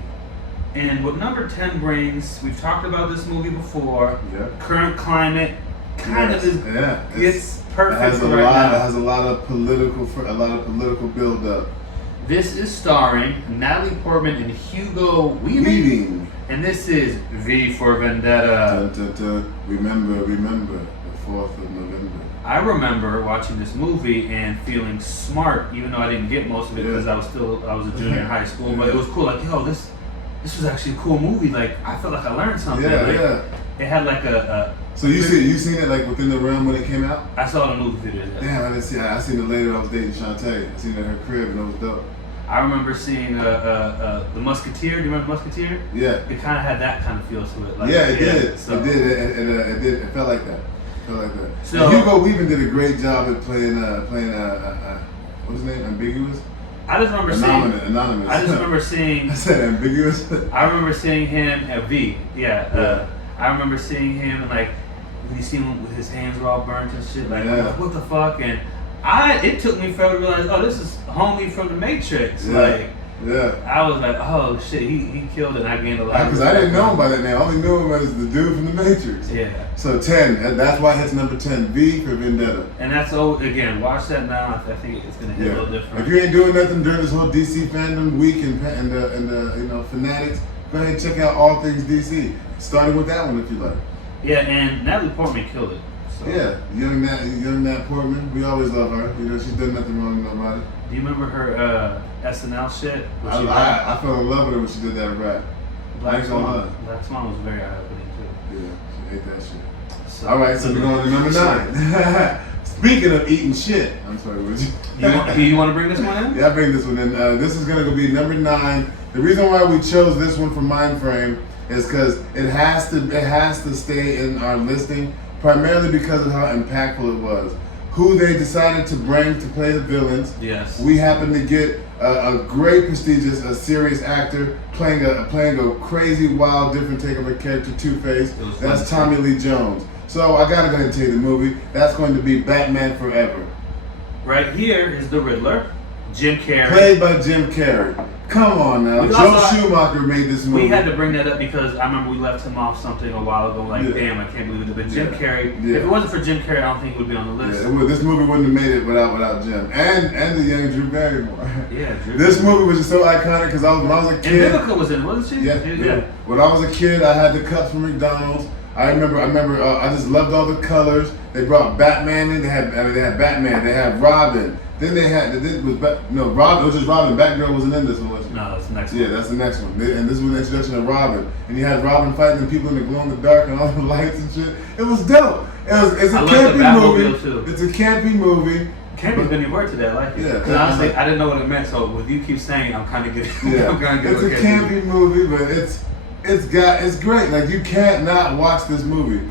And what number 10 brings, we've talked about this movie before, Yeah. current climate kind of is, it's perfect It has a right lot. now. It has a lot of political build up. This is starring Natalie Portman and Hugo Weaving. And this is V for Vendetta. Dun, dun, dun. Remember the 4th of November. I remember watching this movie and feeling smart, even though I didn't get most of it because I was a junior in high school. But it was cool. Like, yo, this was actually a cool movie. Like, I felt like I learned something. Yeah, like, yeah. It had like a. So you seen it like within the realm when it came out? I saw the movie theater. Damn, I didn't see it. I seen it later. I was dating Shantae. I seen it at her crib and it was dope. I remember seeing the Musketeer. Do you remember Musketeer? Yeah. It kind of had that kind of feel to it. Like, Yeah, it did. So. It did. It did. It felt like that. So, and Hugo Weaving did a great job at playing what's his name? Ambiguous? I just remember seeing. Anonymous. I just remember seeing. I said ambiguous. I remember seeing him at V. Yeah. I remember seeing him and like when you see him with his hands were all burnt and shit. Like, I'm like, what the fuck? And it took me forever to realize, oh, this is homie from the Matrix. Yeah. Like, yeah. I was like, oh shit, he killed it. And I gained a lot. Because I didn't know him by that name. I only knew him as the dude from the Matrix. Yeah. So 10. That's why it's number 10. V for Vendetta. And that's again. Watch that now. I think it's gonna hit a little different. If you ain't doing nothing during this whole DC fandom week and fanatics, go ahead and check out all things DC. Starting with that one if you like. Yeah, and Natalie Portman killed it. So. Yeah, young Nat Portman. We always love her. You know, she's done nothing wrong to nobody. Do you remember her SNL shit? I fell in love with her when she did that rap. Black Swan was very eye-opening too. Yeah, she ate that shit. So, all right, so we're going to number 9. Speaking of eating shit, I'm sorry, would you? Do you want to bring this one in? Yeah, I bring this one in. This is going to be number 9. The reason why we chose this one for Myndframe is because it has to stay in our listing, primarily because of how impactful it was. Who they decided to bring to play the villains. Yes. We happened to get a great, prestigious, a serious actor playing a crazy, wild, different take of a character, Two-Face. That's Tommy Lee Jones. So I gotta go ahead and tell you the movie. That's going to be Batman Forever. Right here is the Riddler, Jim Carrey. Played by Jim Carrey. Come on now. Joe Schumacher made this movie. We had to bring that up because I remember we left him off something a while ago. Like, damn, I can't believe it. But Jim Carrey, if it wasn't for Jim Carrey, I don't think he would be on the list. Yeah, this movie wouldn't have made it without Jim and the young Drew Barrymore. Yeah, Drew. This movie was just so iconic because when I was a kid. And Vivica was in it, wasn't she? Yeah. When I was a kid, I had the cups from McDonald's. I remember. I just loved all the colors. They brought Batman in. They had Batman. They had Robin. Then they had Robin. It was just Robin. Batgirl wasn't in this one, was she? No, that's the next one. Yeah, that's the next one. And this was the introduction of Robin. And you had Robin fighting the people in the glow in the dark and all the lights and shit. It was dope. It's a campy movie. Too. It's a campy movie. Campy's been your word today. I like it. Yeah. Because honestly, I didn't know what it meant. So with you keep saying, I'm kind of getting. Yeah. It's a campy movie, but it's great. Like, you can't not watch this movie.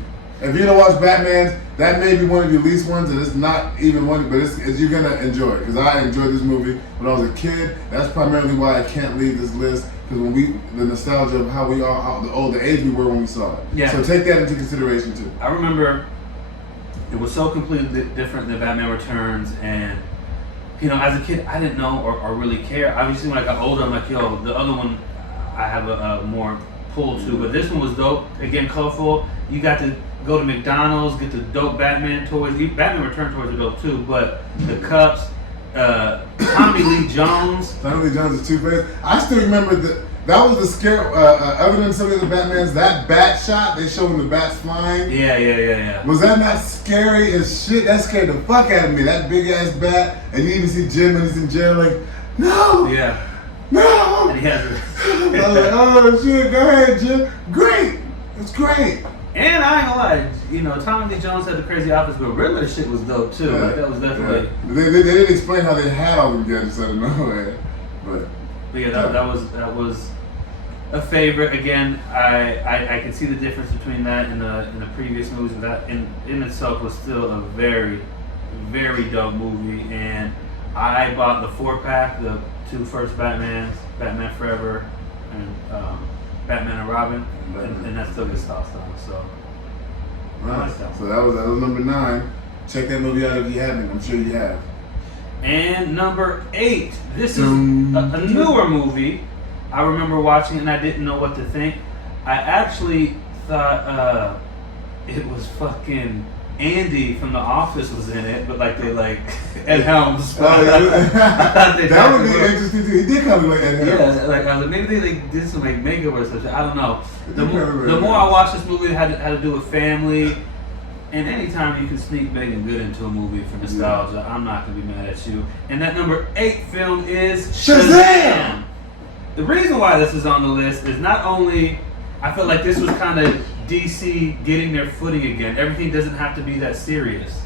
If you don't watch Batman, that may be one of your least ones, and it's not even one, but you're gonna enjoy it. Because I enjoyed this movie when I was a kid. That's primarily why I can't leave this list. Because the nostalgia of how we are, the age we were when we saw it. Yeah. So take that into consideration too. I remember it was so completely different than Batman Returns, and as a kid, I didn't know or really care. Obviously, when I got older, I'm like, yo, the other one, I have a more pull to, but this one was dope. Again, colorful. You got to go to McDonald's, get the dope Batman toys. Batman Return toys are dope too, but the cups, Tommy Lee Jones. Tommy Lee Jones is Two-Face. I still remember That was the scare. Other than some of the Batmans, that bat shot they showing the bats flying. Yeah. Was that not scary as shit? That scared the fuck out of me. That big ass bat, and you even see Jim when he's in jail, like, no. Yeah. No. And he has. I was like, oh shit, go ahead, Jim. Great. It's great. And I ain't gonna lie, you know, Tommy Lee Jones had the crazy office, but Riddler shit was dope too. Like that was definitely. Yeah. They didn't explain how they had all the gadgets out of nowhere, but yeah, that was a favorite. Again, I can see the difference between that and the previous movies. That in itself was still a very, very dope movie, and I bought the 4-pack, the 2 first Batmans, Batman Forever, and Batman and Robin, and that still gets tossed on. So, nice. So that was number 9. Check that movie out if you haven't. I'm sure you have. And number 8. This is a newer movie. I remember watching it and I didn't know what to think. I actually thought it was fucking Andy from The Office was in it, but Ed Helms. That would be interesting too. He did kind of like Ed Helms. Yeah, I was like, maybe they did some makeup or something. I don't know. The more I watched this movie, it had to do with family. And anytime you can sneak Megan Good into a movie for nostalgia, I'm not gonna be mad at you. And that number 8 film is Shazam! The reason why this is on the list is not only I feel like this was kind of DC getting their footing again. Everything doesn't have to be that serious.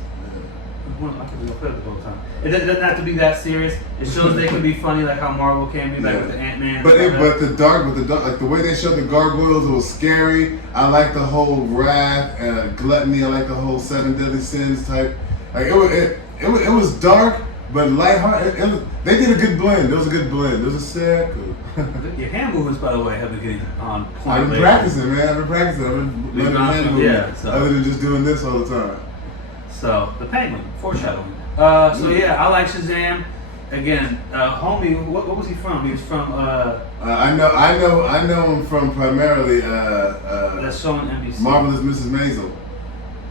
It doesn't have to be that serious. It shows they can be funny, like how Marvel can be, like with the Ant-Man. But the dark, like the way they showed the gargoyles, it was scary. I like the whole wrath, gluttony. I like the whole 7 deadly sins type. Like it was dark, but lighthearted. They did a good blend. There was a good blend. There was a sick. Your hand movements, by the way, have been getting on point. I've been practicing, man. I've been practicing. I've been learning hand movements. So. Other than just doing this all the time. So the Penguin, foreshadowing. So yeah, I like Shazam. Again, homie, what was he from? He was from. I know him from primarily. That's showing NBC. Marvelous Mrs. Maisel.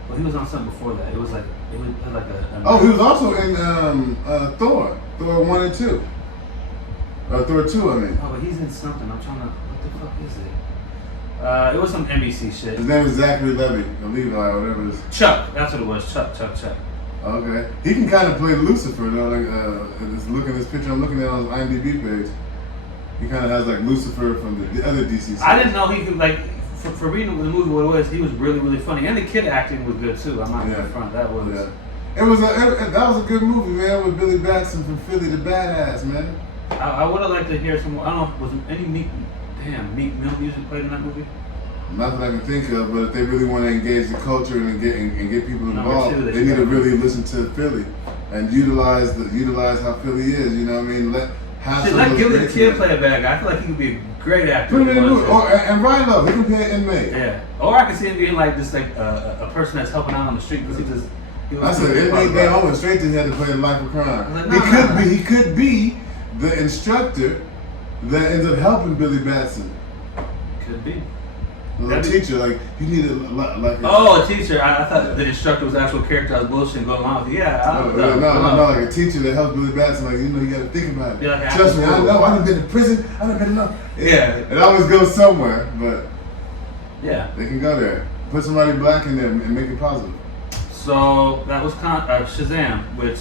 Well, he was on something before that. It was like a. Oh, he was also in Thor 1 and 2. Thor 2, I mean. Oh, but he's in something. I'm trying to. What the fuck is it? It was some NBC shit. His name is Zachary Levi, or Levi, or whatever it is. Chuck, that's what it was. Chuck. Okay. He can kind of play Lucifer, though. Just looking at this picture I'm looking at on his IMDb page. He kind of has like Lucifer from the other DC series. I didn't know he could, like, for reading the movie what it was, he was really, really funny. And the kid acting was good, too. I'm not in front. That was... Yeah. That was a good movie, man, with Billy Batson from Philly, the Badass, man. I would have liked to hear some more. I don't know, was any Meek Mill music played in that movie? Not that I can think of, but if they really want to engage the culture and get people involved, they need to really listen to Philly and utilize how Philly is. You know what I mean? Let Gilly the Kid play a bad guy. I feel like he could be a great actor. Put him in the movie. And Ryan Love, he can play an inmate. Yeah. Or I can see him being like just like a person that's helping out on the street because I said inmate. Then I went straight to him to play a life of crime. Like, he could be the instructor that ends up helping Billy Batson. Could be. A teacher, like, you need a teacher. I thought the instructor was the actual character I was bullshitting going along with. Yeah, no, like a teacher that helps Billy Batson, like, you got to think about it. Like trust me, I know, I done been in prison, I done been enough. Yeah. It always goes somewhere, but yeah, they can go there. Put somebody black in there and make it positive. So, that was Shazam, which...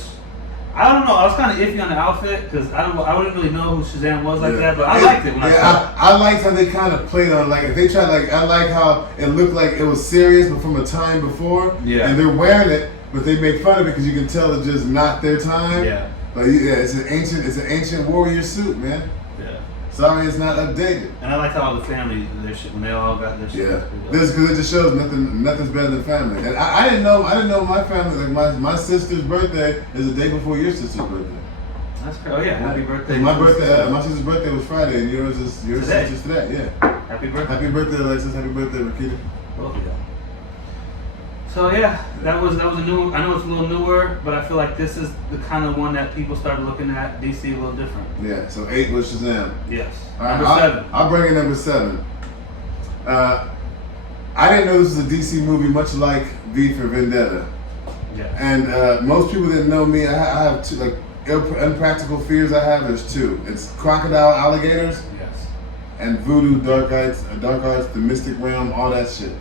I don't know. I was kind of iffy on the outfit because I wouldn't really know who Shazam was like that, but I liked it when I saw it. I liked how they kind of played on, like, if they tried, like, I like how it looked like it was serious, but from a time before. Yeah. And they're wearing it, but they make fun of it because you can tell it's just not their time. Yeah. Like, it's an ancient warrior suit, man. Yeah. Sorry, it's not updated. And I like how all the family, their shit, when they all got their shit. Yeah. This because it just shows nothing's better than family. And I didn't know my family, like my sister's birthday is the day before your sister's birthday. That's crazy. Oh yeah, happy birthday. My sister's birthday was Friday, and yours is today. Yeah. Happy birthday. Happy birthday, Alexis. Happy birthday, Rakita. Both of y'all. So yeah, that was a new. I know it's a little newer, but I feel like this is the kind of one that people started looking at DC a little different. Yeah. So 8 was Shazam. Yes. Number 7. I'll bring in number 7. I didn't know this was a DC movie, much like V for Vendetta. Yeah. And most people that know me, I have 2 like unpractical fears. There's 2. It's crocodile alligators. Yes. and voodoo, dark arts, the mystic realm, all that shit.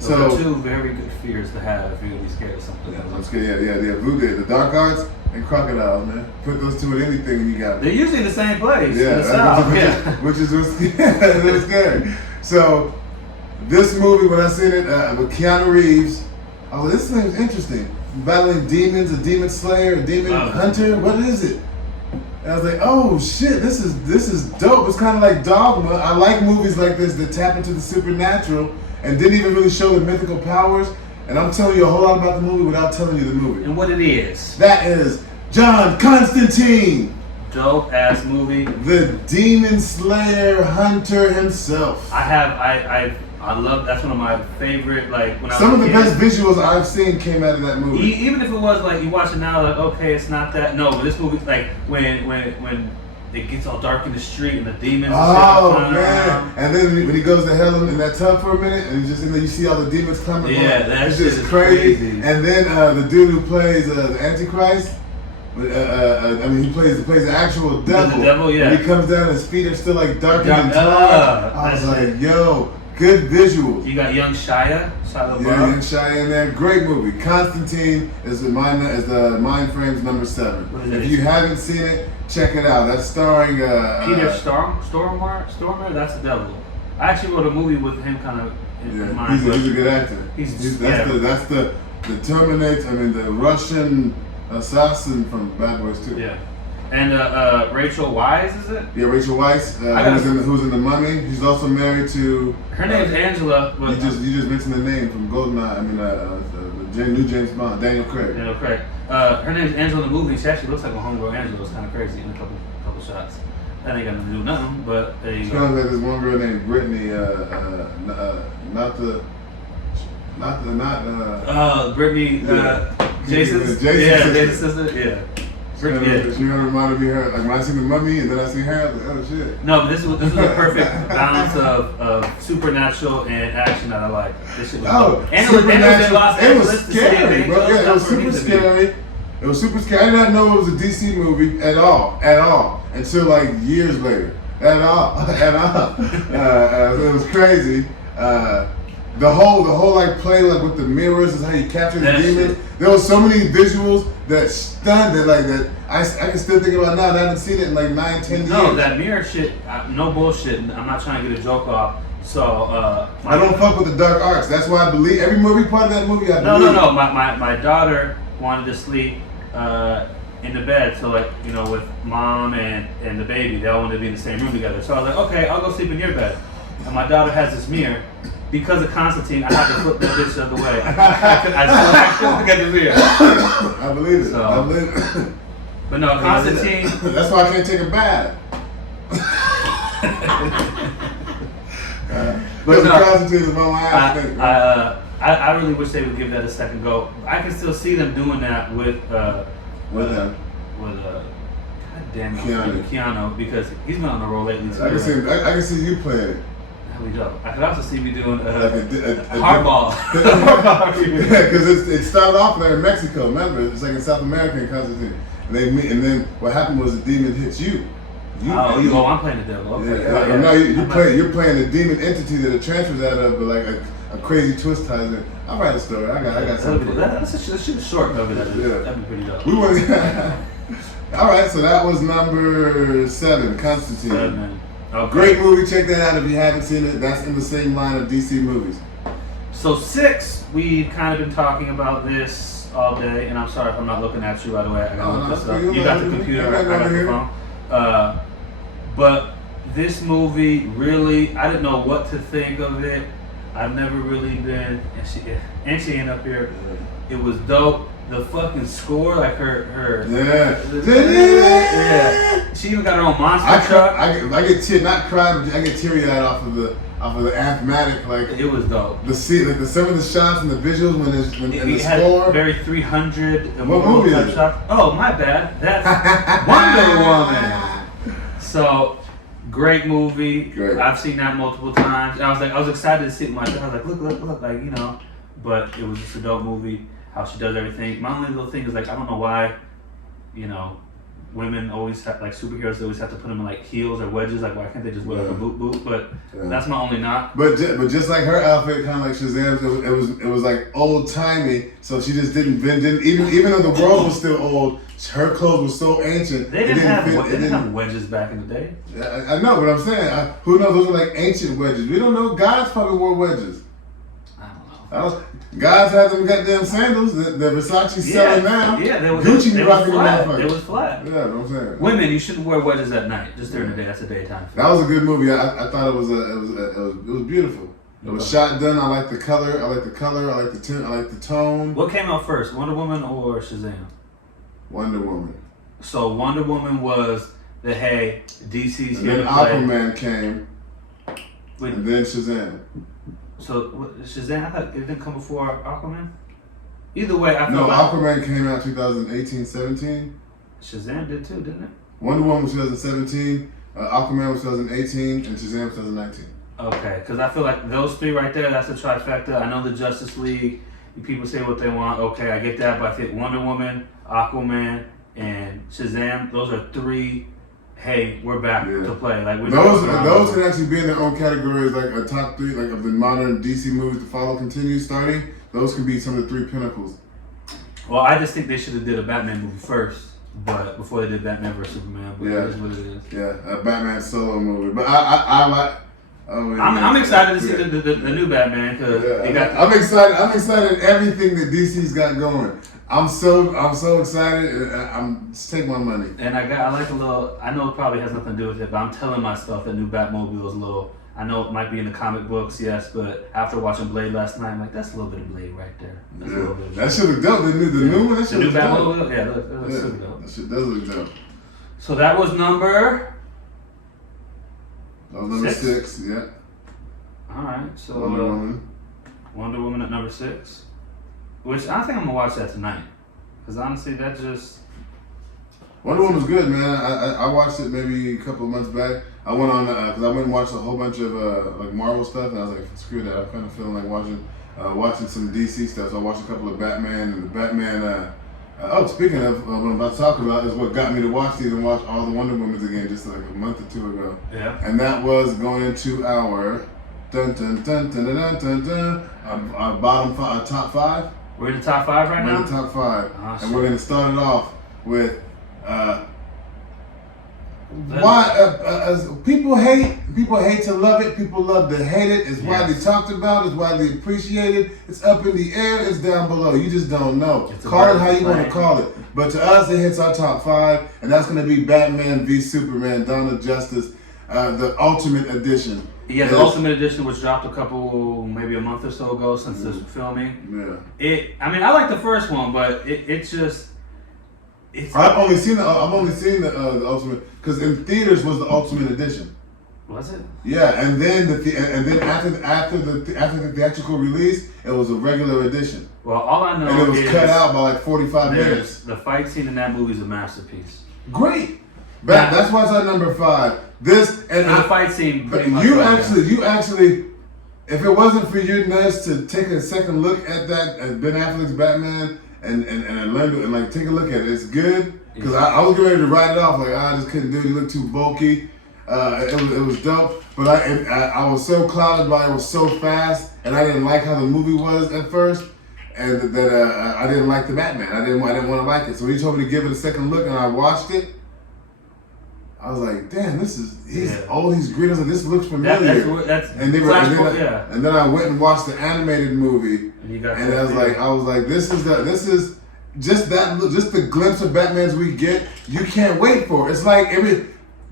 Those are two very good fears to have if you're gonna be scared of something. Yeah, I'm scared. Yeah. Voodoo, the dark arts, and crocodiles, man. Put those two in anything and you got it. They're usually in the same place. Yeah, which is what's scary. So, this movie, when I seen it with Keanu Reeves, I was like, this thing's interesting. Battling demons, a demon slayer, a demon hunter. What is it? And I was like, oh shit, this is dope. It's kind of like Dogma. I like movies like this that tap into the supernatural and didn't even really show the mythical powers. And I'm telling you a whole lot about the movie without telling you the movie. And what it is. That is John Constantine. Dope ass movie. The demon slayer hunter himself. I love, that's one of my favorite, like, when Some of the best visuals I've seen came out of that movie. Even if it was, like, you watch it now, like, okay, it's not that. No, but this movie, like, when it gets all dark in the street and the demons man. And then when he goes to hell in that tub for a minute, and just, and then you see all the demons coming. Yeah, that's just crazy. And then the dude who plays the Antichrist, he plays the actual devil. The devil, yeah. And he comes down, his feet are still, like, darker than tar. I was like, yo. Good visuals. You got young Shia LaBeouf. Yeah, young Shia in there. Great movie. Constantine is the Myndframe's number 7. If you haven't seen it, check it out. That's starring Peter Stormer. That's the devil. I actually wrote a movie with him, kind of in mind. He's a good actor. That's the Terminator. I mean, the Russian assassin from Bad Boys 2. Yeah. And Rachel Weisz, is it? Yeah, Rachel Weisz, who's in The Mummy. She's also married to... Her name's Angela. But you just mentioned the name from Goldeneye. I mean, the new James Bond, Daniel Craig. Her name's Angela in the movie. She actually looks like a homegirl Angela. It's kind of crazy in a couple shots. That ain't got nothing to do with nothing, but there you go. She kind of like this one girl named Brittany, Brittany, Jason's sister, yeah. She reminded me of her, like when I seen The Mummy and then I seen her, I was like, oh shit. No, but this was a perfect balance of supernatural and action that I like. This shit was dope. And it was scary, bro. Yeah, it was super scary. It was super scary. I did not know it was a DC movie at all, until like years later. At all. It was crazy. The whole like play like with the mirrors is how you capture the demons. There was so many visuals that stunned that I can still think about now. I haven't seen it in like 9-10 years. No, that mirror shit, no bullshit. I'm not trying to get a joke off. So I don't fuck with the dark arts. That's why I believe every part of that movie. I believe. No. My daughter wanted to sleep in the bed. So like with mom and the baby, they all wanted to be in the same room together. So I was like, okay, I'll go sleep in your bed. And my daughter has this mirror. Because of Constantine, I had to flip that bitch the other way. I still look at the mirror. I believe it. I believe it. But no, Constantine. That's why I can't take a bath. But no, Constantine is my last thing. I really wish they would give that a second go. I can still see them doing that with Keanu, because he's been on the roll lately too. I can see you playing it. I could also see me doing hardball. Yeah, because it started off there in Mexico. Remember, it's like in South America in Constantine. And they meet, and then what happened was the demon hits you. I'm playing the devil. Okay. No, you're playing the demon entity that it transfers out of, but like a crazy twist ties in. I'll write a story. I got something. That should be short cover. That'd be pretty dope. All right, so that was number 7, Constantine. Okay. Great movie. Check that out if you haven't seen it. That's in the same line of DC movies. So 6, we've kind of been talking about this all day, and I'm sorry if I'm not looking at you, by the way. I gotta look this up. You got the computer, I got the phone. But this movie really, I didn't know what to think of it. I've never really been, and she ain't up here. It was dope. The fucking score, like her yeah. She even got her own monster truck. I get teary-eyed off of the asthmatic, like it was dope. Some of the shots and the visuals when the score. Very 300. What movie is it? Shots. Oh, my bad. That's Wonder Woman. So great movie. Great. I've seen that multiple times. And I was excited to see it myself. I was like, look, like But it was just a dope movie. How she does everything. My only little thing is like I don't know why, women always have, like superheroes, they always have to put them in like heels or wedges. Like, why can't they just wear like a boot? But that's my only knock. But just like her outfit, kind of like Shazam's, it was like old timey. So she just didn't even though the world was still old, her clothes were so ancient. They didn't have wedges back in the day. I know, but I'm saying, who knows? Those are like ancient wedges. We don't know. Guys probably wore wedges. I don't know. Guys had them goddamn sandals that Versace selling now. Yeah, they Gucci rocking flat. It was flat. Yeah, what I'm saying. Women, you shouldn't wear wedges at night. Just during the day. That's a daytime film. That was a good movie. I thought it was beautiful. It was shot done. I like the color. I like the tone. What came out first, Wonder Woman or Shazam? Wonder Woman. So Wonder Woman was the DC's and here then to play. Aquaman came. Wait. And then Shazam. So Shazam, I thought it didn't come before Aquaman? Either way, I feel No, like Aquaman came out 2018-17. Shazam did too, didn't it? Wonder Woman was 2017, Aquaman was 2018, and Shazam was 2019. Okay, because I feel like those three right there, that's a trifecta. I know the Justice League, people say what they want. Okay, I get that, but I think Wonder Woman, Aquaman, and Shazam, those are three. Hey, we're back to play. Like those can actually be in their own categories, like a top three, like of the modern DC movies to follow, continue starting. Those can be some of the three pinnacles. Well, I just think they should have did a Batman movie first, but before they did Batman vs Superman. But it is what it is. Yeah, a Batman solo movie. But I like. I'm excited to see the new Batman because I'm excited everything that DC's got going. I'm so excited. Just take my money. And I like a little. I know it probably has nothing to do with it, but I'm telling myself that new Batmobile is a little. I know it might be in the comic books, yes, but after watching Blade last night, I'm like, that's a little bit of Blade right there. That's a little bit of that should look dope. The new one. That should look dope. Batmobile. Yeah, that looks super dope. That shit does look dope. So that was number. That was number 6. Yeah. All right. So Wonder Woman at number 6. Which I think I'm gonna watch that tonight, cause honestly, that just Wonder Woman was good, man. I watched it maybe a couple of months back. I went on because I went and watched a whole bunch of like Marvel stuff, and I was like, screw that. I'm kind of feeling like watching some DC stuff. So I watched a couple of Batman and the Batman. Speaking of what I'm about to talk about is what got me to watch these and watch all the Wonder Womans again just like a month or two ago. Yeah. And that was going into our our top 5. We're in the top 5 right now? We're in the top 5. And we're going to start it off with people hate to love it, people love to hate it. It's widely talked about, it's widely appreciated, it's up in the air, it's down below. You just don't know. Call it how you want to call it. But to us, it hits our top 5, and that's going to be Batman v Superman, Dawn of Justice, the Ultimate Edition. Yeah, the Ultimate Edition, which dropped maybe a month or so ago since this filming. Yeah. I like the first one, but it's just. I've only seen the Ultimate because in theaters was the Ultimate Edition. Was it? Yeah, and then after the theatrical release, it was a regular edition. Well, all I know and it was cut out by like 45 minutes. The fight scene in that movie is a masterpiece. Great. That's why it's at number 5. This and the fight scene. You actually, if it wasn't for your nuts to take a second look at that at Ben Affleck's Batman and learn to, and like take a look at it, it's good. Because I was getting ready to write it off, like I just couldn't do it. You look too bulky. It was dope, but I was so clouded by it. Was so fast, and I didn't like how the movie was at first, and that I didn't like the Batman. I didn't want to like it. So he told me to give it a second look, and I watched it. I was like, damn, he's old, he's green. I was like, this looks familiar. And then I went and watched the animated movie, and I was like, this is just the glimpse of Batman's we get. You can't wait for it. It's like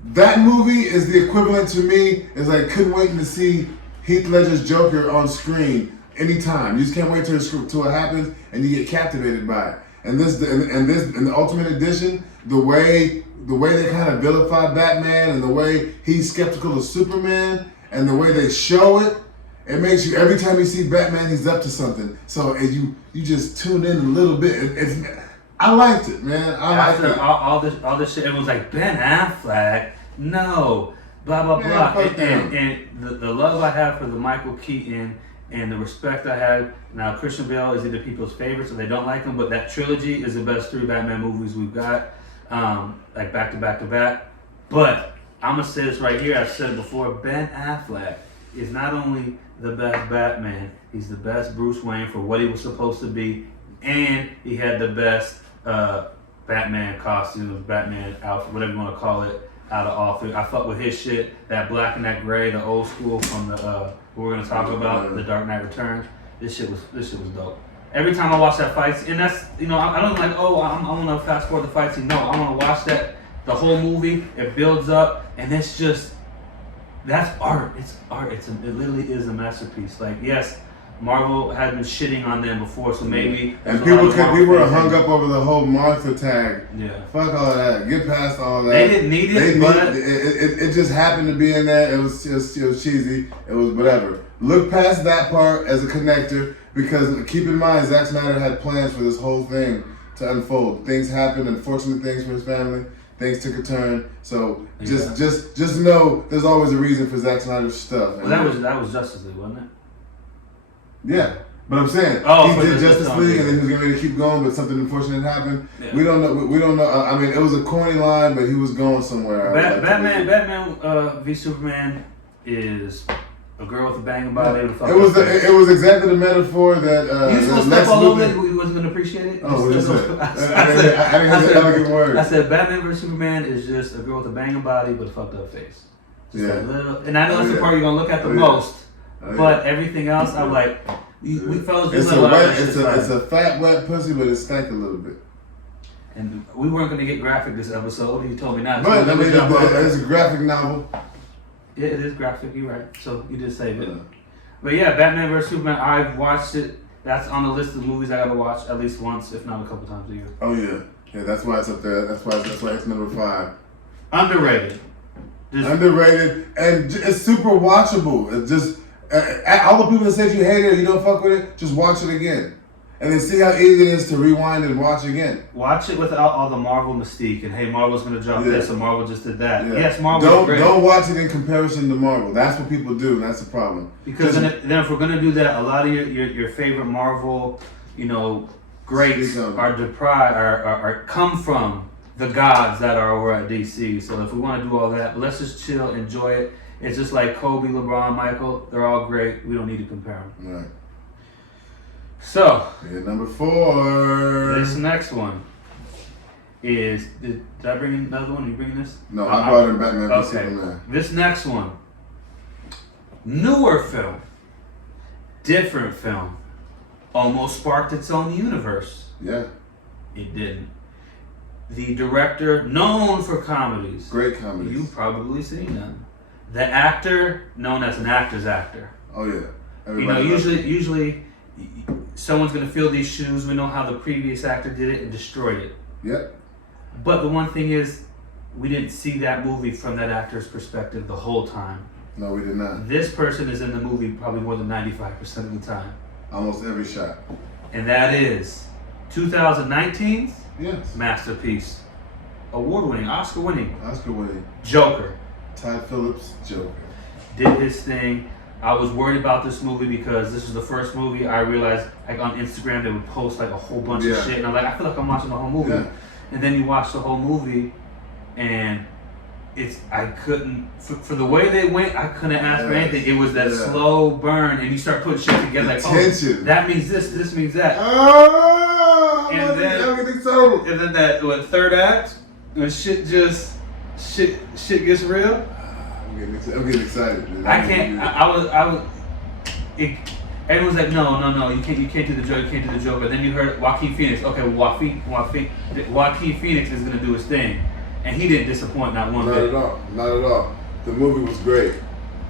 that movie is the equivalent to me. It's like couldn't wait to see Heath Ledger's Joker on screen anytime. You just can't wait till it happens, and you get captivated by it. And the Ultimate Edition, the way they kind of vilify Batman and the way he's skeptical of Superman and the way they show it, it makes you, every time you see Batman, he's up to something. So you just tune in a little bit. I liked it, man. After all this shit, everyone's like, Ben Affleck, no, blah, blah, blah. And the love I have for the Michael Keaton and the respect I have, now Christian Bale is either people's favorite, so they don't like him, but that trilogy is the best 3 Batman movies we've got. like back to back to back. But I'm gonna say this right here. I've said it before. Ben Affleck is not only the best Batman, he's the best Bruce Wayne for what he was supposed to be, and he had the best Batman costumes, Batman outfit, whatever you want to call it, out of all three. I fuck with his shit, that black and that gray, the old school from the what we're gonna talk about, The Dark Knight Returns. This shit was dope. Every time I watch that fight, and that's, you know, I don't like, I want to fast forward the fight scene. No, I want to watch that, the whole movie. It builds up, and it's just, that's art. It's art. It literally is a masterpiece. Like, yes, Marvel had been shitting on them before, so maybe. And people were hung up over the whole Martha tag. Yeah. Fuck all that. Get past all that. They didn't need it, but it just happened to be in there. It was cheesy. It was whatever. Look past that part as a connector, because keep in mind, Zack Snyder had plans for this whole thing to unfold. Things happened, unfortunate things for his family. Things took a turn. So just know there's always a reason for Zack Snyder's stuff. Well, that was Justice League, wasn't it? Yeah. But I'm saying, he did Justice League, and then he was getting ready to keep going, but something unfortunate happened. Yeah. We don't know. I mean, it was a corny line, but he was going somewhere. Batman v Superman is a girl with a banging body. Yeah. It was exactly the metaphor that. You just gonna step all over it? You wasn't gonna appreciate it? Oh, what did you say? I didn't have the elegant word. I said Batman vs Superman is just a girl with a banging body but a fucked up face. Just a little, and I know that's the part you're gonna look at the most. But everything else, I'm like, we fellas. It's a fat wet pussy, but it stank a little bit. And we weren't gonna get graphic this episode. You told me not. But I mean, it's a graphic novel. Yeah, it is graphic. You're right. So you did save it. But yeah, Batman vs Superman. I've watched it. That's on the list of movies I gotta watch at least once, if not a couple times a year. Oh yeah. That's why it's up there. That's why it's number 5. Underrated. Underrated, and it's super watchable. It's just all the people that said you hate it or you don't fuck with it, just watch it again. And then see how easy it is to rewind and watch again. Watch it without all the Marvel mystique and hey, Marvel's gonna drop this or Marvel just did that. Yeah. Yes, Marvel. Don't watch it in comparison to Marvel. That's what people do, and that's the problem. Because then if we're gonna do that, a lot of your favorite Marvel, greats are come from the gods that are over at DC. So if we want to do all that, let's just chill, enjoy it. It's just like Kobe, LeBron, Michael. They're all great. We don't need to compare them. Right. So, number 4. This next one is. Did I bring in another one? Are you bringing this? No, I brought in Batman vs Superman. This next one, newer film, different film, almost sparked its own universe. Yeah. It didn't. The director, known for comedies. Great comedies. You've probably seen them. The actor, known as an actor's actor. Oh yeah. Everybody usually someone's gonna fill these shoes. We know how the previous actor did it and destroyed it. Yep. But the one thing is, we didn't see that movie from that actor's perspective the whole time. No, we did not. This person is in the movie probably more than 95% of the time. Almost every shot. And that is 2019's masterpiece. Award-winning, Oscar-winning. Joker. Ty Phillips, Joker. Did his thing. I was worried about this movie because this was the first movie I realized, like on Instagram, they would post like a whole bunch of shit, and I'm like, I feel like I'm watching the whole movie. Yeah. And then you watch the whole movie, and I couldn't, for the way they went, I couldn't ask for anything. It was that slow burn, and you start putting shit together, like, that means this means that. Oh, and then that third act, when shit gets real. I'm getting excited. Dude. Everyone's like, no, you can't do the Joker, you can't do the Joker. Then you heard Joaquin Phoenix. Okay, well, Joaquin Phoenix is gonna do his thing, and he didn't disappoint not one bit. Not at all. The movie was great.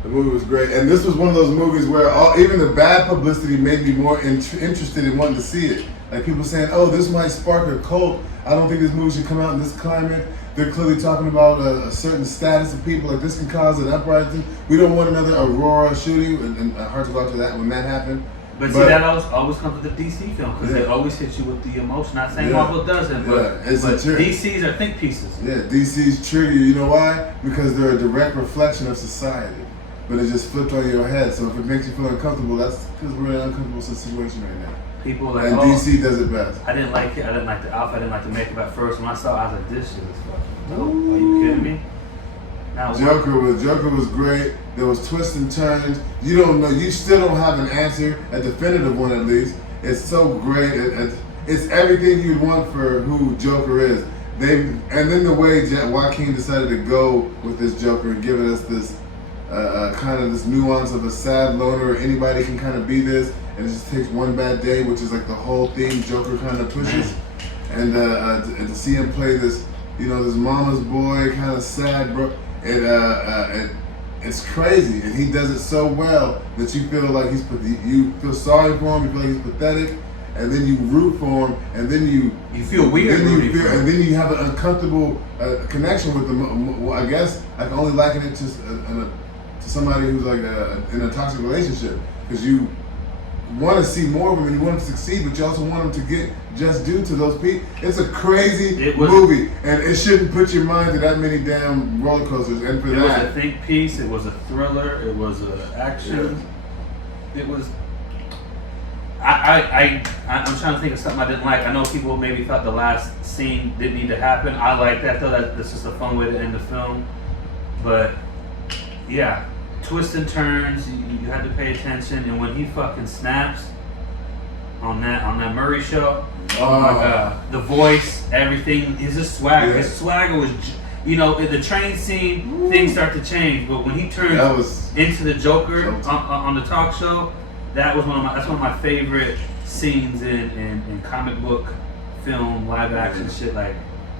And this was one of those movies where even the bad publicity made me more interested in wanting to see it. Like people saying, oh, this might spark a cult. I don't think this movie should come out in this climate. They're clearly talking about a certain status of people. Like this can cause an uprising. We don't want another Aurora shooting. And hard to go to that when that happened. But see, that always comes with the DC film because they always hit you with the emotion. Not saying Marvel doesn't, but DC's are think pieces. Yeah, DC's trigger you. You know why? Because they're a direct reflection of society. But it just flipped on your head. So if it makes you feel uncomfortable, that's because we're in an uncomfortable situation right now. People like, and DC does it best. I didn't like it. I didn't like the outfit. I didn't like the makeup at first. When I saw it, I was like, this shit is fucking dope. Are you kidding me? Now, Joker was great. There was twists and turns. You don't know. You still don't have an answer, a definitive one at least. It's so great. It's everything you'd want for who Joker is. And then the way Joaquin decided to go with this Joker and giving us this kind of this nuance of a sad loner. Anybody can kind of be this, and it just takes one bad day, which is like the whole thing Joker kind of pushes. And to see him play this, this mama's boy, kind of sad, bro. It's crazy, and he does it so well that you feel like you feel sorry for him, you feel like he's pathetic, and then you root for him, and then you feel weird, and then you have an uncomfortable connection with him. Well, I guess I can only liken it to somebody who's like in a toxic relationship, because you want to see more of him and you want him to succeed, but you also want him to get just due to those people. It's a crazy movie, and it shouldn't put your mind to that many damn roller coasters. And for it was a think piece. It was a thriller. It was an action. Yeah. It was. I'm trying to think of something I didn't like. I know people maybe thought the last scene didn't need to happen. I like that though. That's just a fun way to end the film. But yeah, twists and turns. You had to pay attention. And when he fucking snaps on that Murray show, oh my god, the voice, everything. Is just swagger. Yeah. His swagger was, in the train scene, things start to change. But when he turned into the Joker on the talk show. That's one of my favorite scenes in comic book, film, live action shit. Like,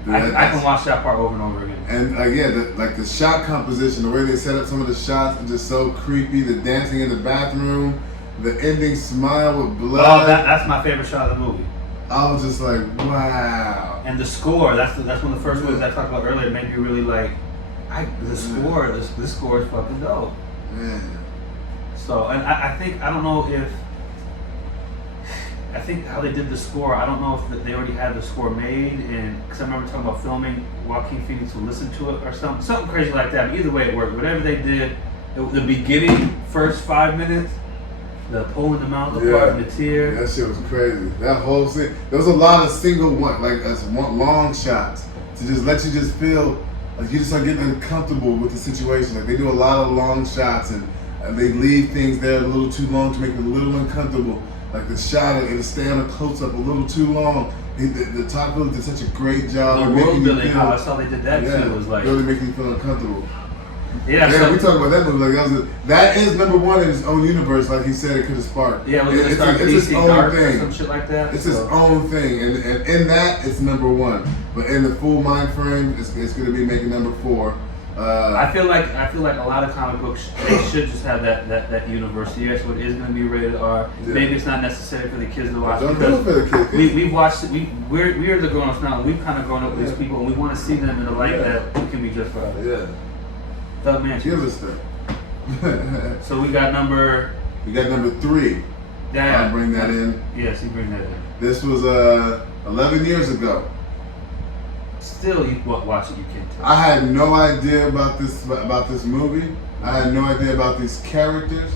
I can watch that part over and over again. And the shot composition, the way they set up some of the shots, are just so creepy. The dancing in the bathroom, the ending smile with blood. Oh, that's my favorite shot of the movie. I was just like, wow. And the score, that's one of the first movies I talked about earlier. Made me really like, score. This score is fucking dope. Man. So, and I think how they did the score, I don't know if they already had the score made, and because I remember talking about filming, Joaquin Phoenix would listen to it or something crazy like that. But either way, it worked. Whatever they did, the beginning, first 5 minutes, the pulling them out, the part, and the tear. That shit was crazy. That whole scene. There was a lot of single long shots to just let you just feel like you just start getting uncomfortable with the situation. Like they do a lot of long shots and they leave things there a little too long to make it a little uncomfortable. Like the shot, it'll stay on a close-up a little too long. The top builder did such a great job of making you feel. How I saw they did that too was like really making you feel uncomfortable. Yeah, so we talk about that movie like that is number one in its own universe. Like he said, it could have sparked. Yeah, it's its own thing. Some shit like that. It's its own thing, and in that it's number one. But in the full Myndframe, it's going to be making number 4. I feel like a lot of comic books they should just have that universe. Yes, what is going to be rated R. Yeah. Maybe it's not necessary for the kids to watch. Don't do it for the kids. We've watched it. We're the grown ups now. We've kind of grown up with these people, and we want to see them in a light that it can be just for us. Yeah. Thug Mansion. Give us that. So we got number 3. Yeah. I'll bring that in. Yes, you bring that in. This was 11 years ago. Still, you watch it, you can't tell. I had no idea about this movie. I had no idea about these characters.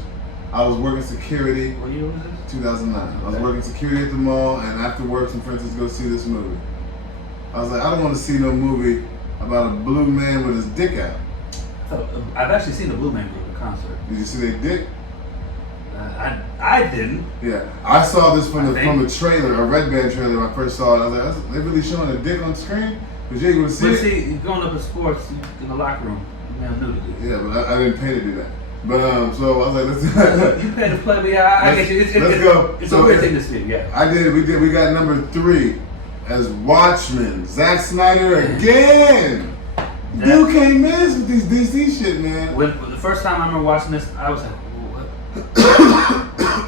I was working security. What year was this? 2009. I was working security at the mall, and after work, some friends go see this movie. I was like, I don't want to see no movie about a blue man with his dick out. I've actually seen the Blue Man Group in concert. Did you see their dick? I didn't. Yeah, I saw this from a trailer, a Red Band trailer. When I first saw it, I was like, they really showing a dick on screen? But you ain't gonna see it. See, going up in sports in the locker room, you have nudity. Yeah, but I didn't pay to do that. But so I was like, let's. You paid to play, but yeah, I get you. Let's go. It's a weird thing to see. Yeah. I did. We got number 3 as Watchmen. Zack Snyder again. Dude can't miss with these DC shit, man. When the first time I remember watching this, I was like, what?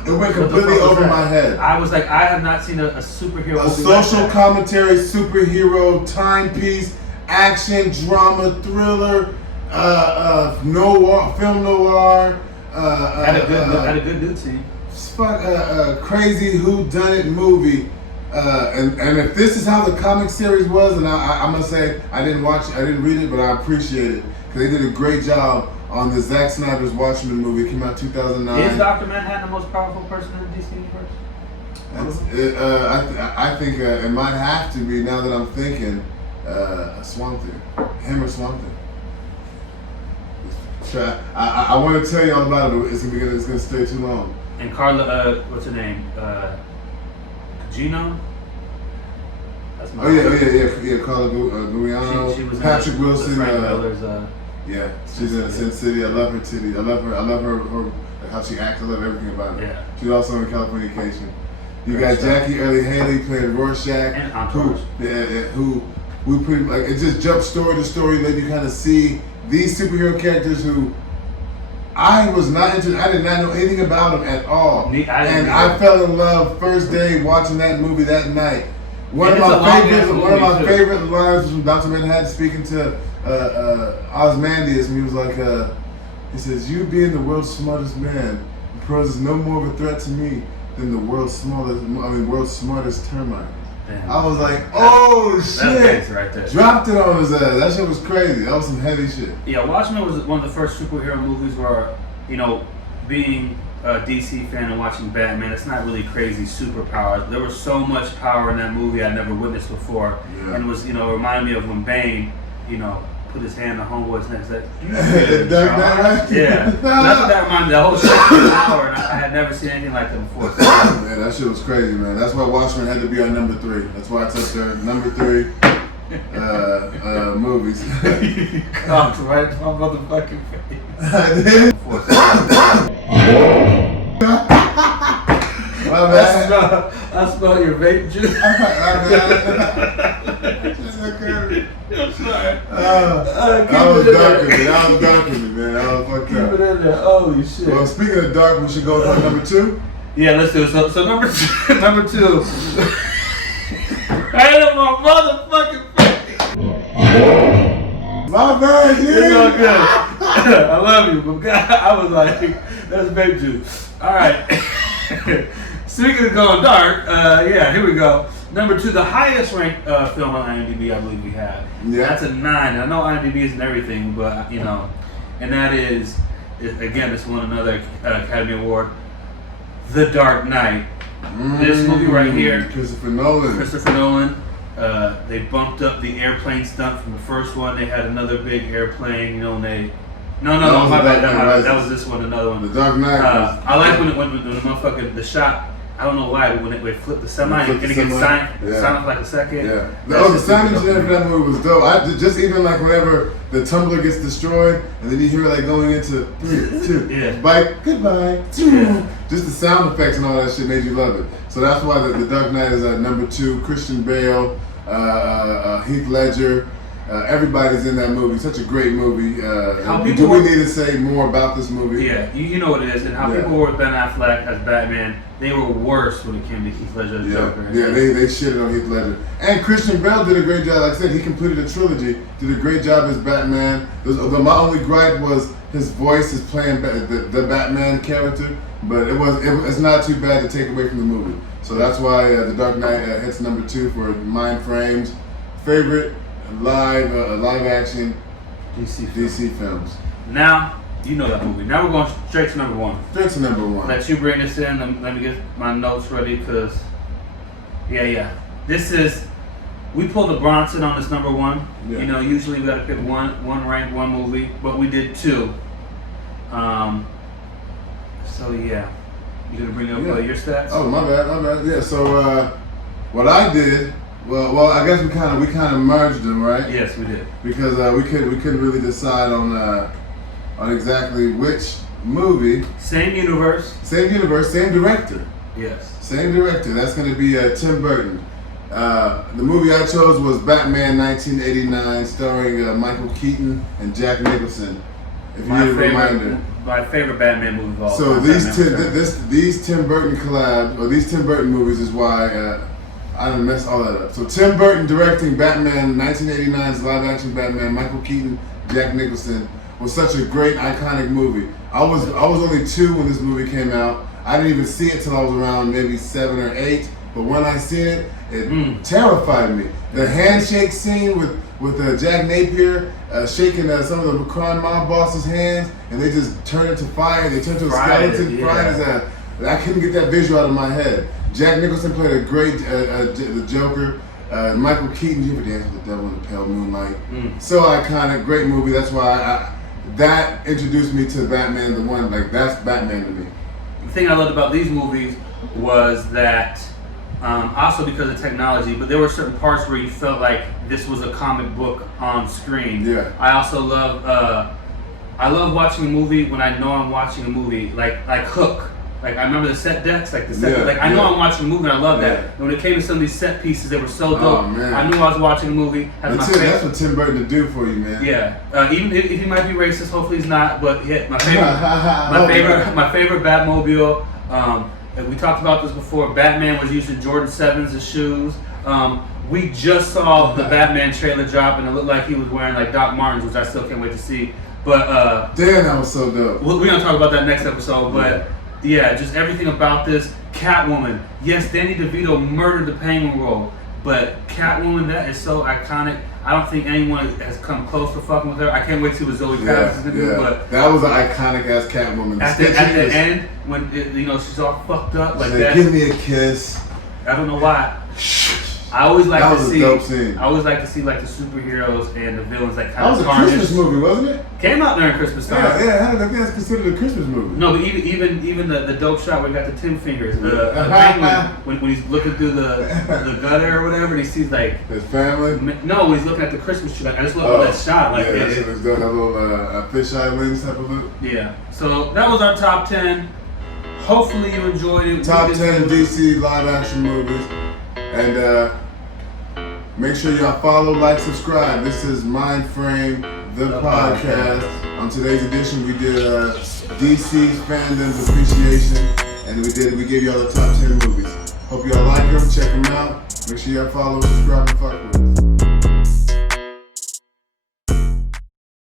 It went completely over my head. I was like, I have not seen a superhero movie. A social commentary, superhero, timepiece, action, drama, thriller, noir, film noir. Had a good dude scene. Crazy whodunit movie. And if this is how the comic series was, and I'm gonna say I didn't read it, but I appreciate it because they did a great job on the Zack Snyder's Watchmen movie. It came out 2009. Is Dr. Manhattan the most powerful person in the DC universe? I think it might have to be, now that I'm thinking, Swamp Thing. Him or Swamp Thing. I want to tell you all about it, but it's gonna stay too long. And Carla, what's her name? Gino? That's my yeah, Carla Gugino. She was Patrick in Wilson. Frank Miller's, yeah, she's in Sin City. I love her titty. I love her how she acts. I love everything about her. Yeah. She's also in Californication. You got Jackie Earle Haley playing Rorschach, and Entourage. who we pretty like. It just jumped story to story, let you kind of see these superhero characters who I was not interested. I did not know anything about them at all, I fell in love first day watching that movie that night. One of my favorite lines was from Dr. Manhattan speaking to Ozymandias, and he was like, he says, "You being the world's smartest man poses no more of a threat to me than the world's smartest termite." Damn. I was like, "Oh shit!" That's right there. Dropped it on his ass. That shit was crazy. That was some heavy shit. Yeah, Watchmen was one of the first superhero movies where, being a DC fan and watching Batman, it's not really crazy superpowers. There was so much power in that movie I'd never witnessed before, and was reminded me of when Bane, put his hand on Homeboy's neck. Like, yeah, that's what that reminded me. The whole shit was power, and I had never seen anything like that before. Man, that shit was crazy, man. That's why Watchmen had to be on number 3. That's why I took their number 3 movies. You coughed right to my motherfucking face. I did. My bad. I smell your vape juice. I'm sorry. That was dark in me, man. That was fucked up. Keep it in there. Holy shit. Well, speaking of dark, we should go for number 2. Yeah, let's do it. So number two. Right up my motherfucking face. My bad, dude. It's all good. I love you, but God, I was like, that's vape juice. All right. Speaking of going dark, here we go. Number 2, the highest ranked film on IMDb, I believe we have. Yeah. That's a 9. I know IMDb isn't everything, but and that is, again, this won another Academy Award. The Dark Knight. This movie right here. Christopher Nolan. They bumped up the airplane stunt from the first one. They had another big airplane, and they. No, my bad. That was this one, another one. The Dark Knight. I like when the motherfucker, the shot. I don't know why, but when they flip the semi and it gets silent for like a second. Yeah. The sound engineer for that movie was dope. Just even like whenever the tumbler gets destroyed and then you hear like going into bike, goodbye. Yeah. Just the sound effects and all that shit made you love it. So that's why the Dark Knight is at number 2. Christian Bale, Heath Ledger. Everybody's in that movie. Such a great movie. Do we need to say more about this movie? Yeah, you know what it is. And how people were with Ben Affleck as Batman, they were worse when it came to Heath Ledger as Joker. Yeah, they shitted on Heath Ledger. And Christian Bale did a great job. Like I said, he completed a trilogy. Did a great job as Batman. My only gripe was his voice is playing the Batman character, but it's not too bad to take away from the movie. So that's why The Dark Knight hits number 2 for Myndframe's favorite live action DC films. Now, you know that movie. Now we're going straight to number 1. Straight to number 1. Let you bring this in. Let me get my notes ready because, this is, we pulled a Bronson on this number 1. Yeah. Usually we got to pick one ranked, one movie, but we did 2. You gonna bring up your stats? Oh, my bad. Yeah. So what I did. Well, I guess we kind of merged them, right? Yes, we did. Because we couldn't really decide on exactly which movie. Same universe, same director. Yes. Same director. That's going to be Tim Burton. The movie I chose was Batman 1989, starring Michael Keaton and Jack Nicholson. If you need a reminder. My favorite Batman movie of all time. So these Tim Burton collabs, or these Tim Burton movies is why. I done messed all that up. So Tim Burton directing Batman 1989's live action Batman, Michael Keaton, Jack Nicholson, was such a great iconic movie. I was only 2 when this movie came out. I didn't even see it till I was around maybe 7 or 8. But when I seen it, it terrified me. The handshake scene with Jack Napier shaking some of the crime mob boss's hands, and they just turn into fire. They turn to a skeleton, fried his ass. I couldn't get that visual out of my head. Jack Nicholson played a great the Joker. Michael Keaton, you ever Dance with the Devil in the Pale Moonlight? So iconic, great movie. That's why that introduced me to Batman. The one like that's Batman to me. The thing I loved about these movies was that also because of technology, but there were certain parts where you felt like this was a comic book on screen. Yeah. I also love I love watching a movie when I know I'm watching a movie like Hook. Like I remember the set decks, like the set, like I know I'm watching a movie and I love that. And when it came to some of these set pieces, they were so dope. Oh, man. I knew I was watching a movie. That's what Tim Burton to do for you, man. Yeah, even if he might be racist, hopefully he's not. But yeah, my favorite Batmobile. We talked about this before. Batman was using Jordan 7s as shoes. We just saw the Batman trailer drop, and it looked like he was wearing like Doc Martens, which I still can't wait to see. But damn, that was so dope. We're gonna talk about that next episode. But yeah, just everything about this. Catwoman. Yes, Danny DeVito murdered the Penguin role, but Catwoman, that is so iconic. I don't think anyone has come close to fucking with her. I can't wait to see what Zoe Kravitz is gonna do. But that was an iconic ass Catwoman. At the end, when she's all fucked up like that. Give me a kiss. I don't know why. I always like that to was see. A dope scene. I always like to see like the superheroes and the villains like kind of. That was a Christmas movie, wasn't it? Came out during Christmas time. Yeah. I think that's considered a Christmas movie. No, but even the dope shot where he got the 10 fingers, the penguin when he's looking through the gutter or whatever, and he sees like his family. No, when he's looking at the Christmas tree, like I just love that shot. Like that shit was doing that little fisheye lens type of look. Yeah. So that was our top 10. Hopefully you enjoyed it. Top 10 DC live action movies, and. Make sure y'all follow, like, subscribe. This is Myndframe, the podcast. On today's edition, we did DC's Fandome's Appreciation, and we gave y'all the top 10 movies. Hope y'all like them, check them out. Make sure y'all follow, subscribe, and fuck with us.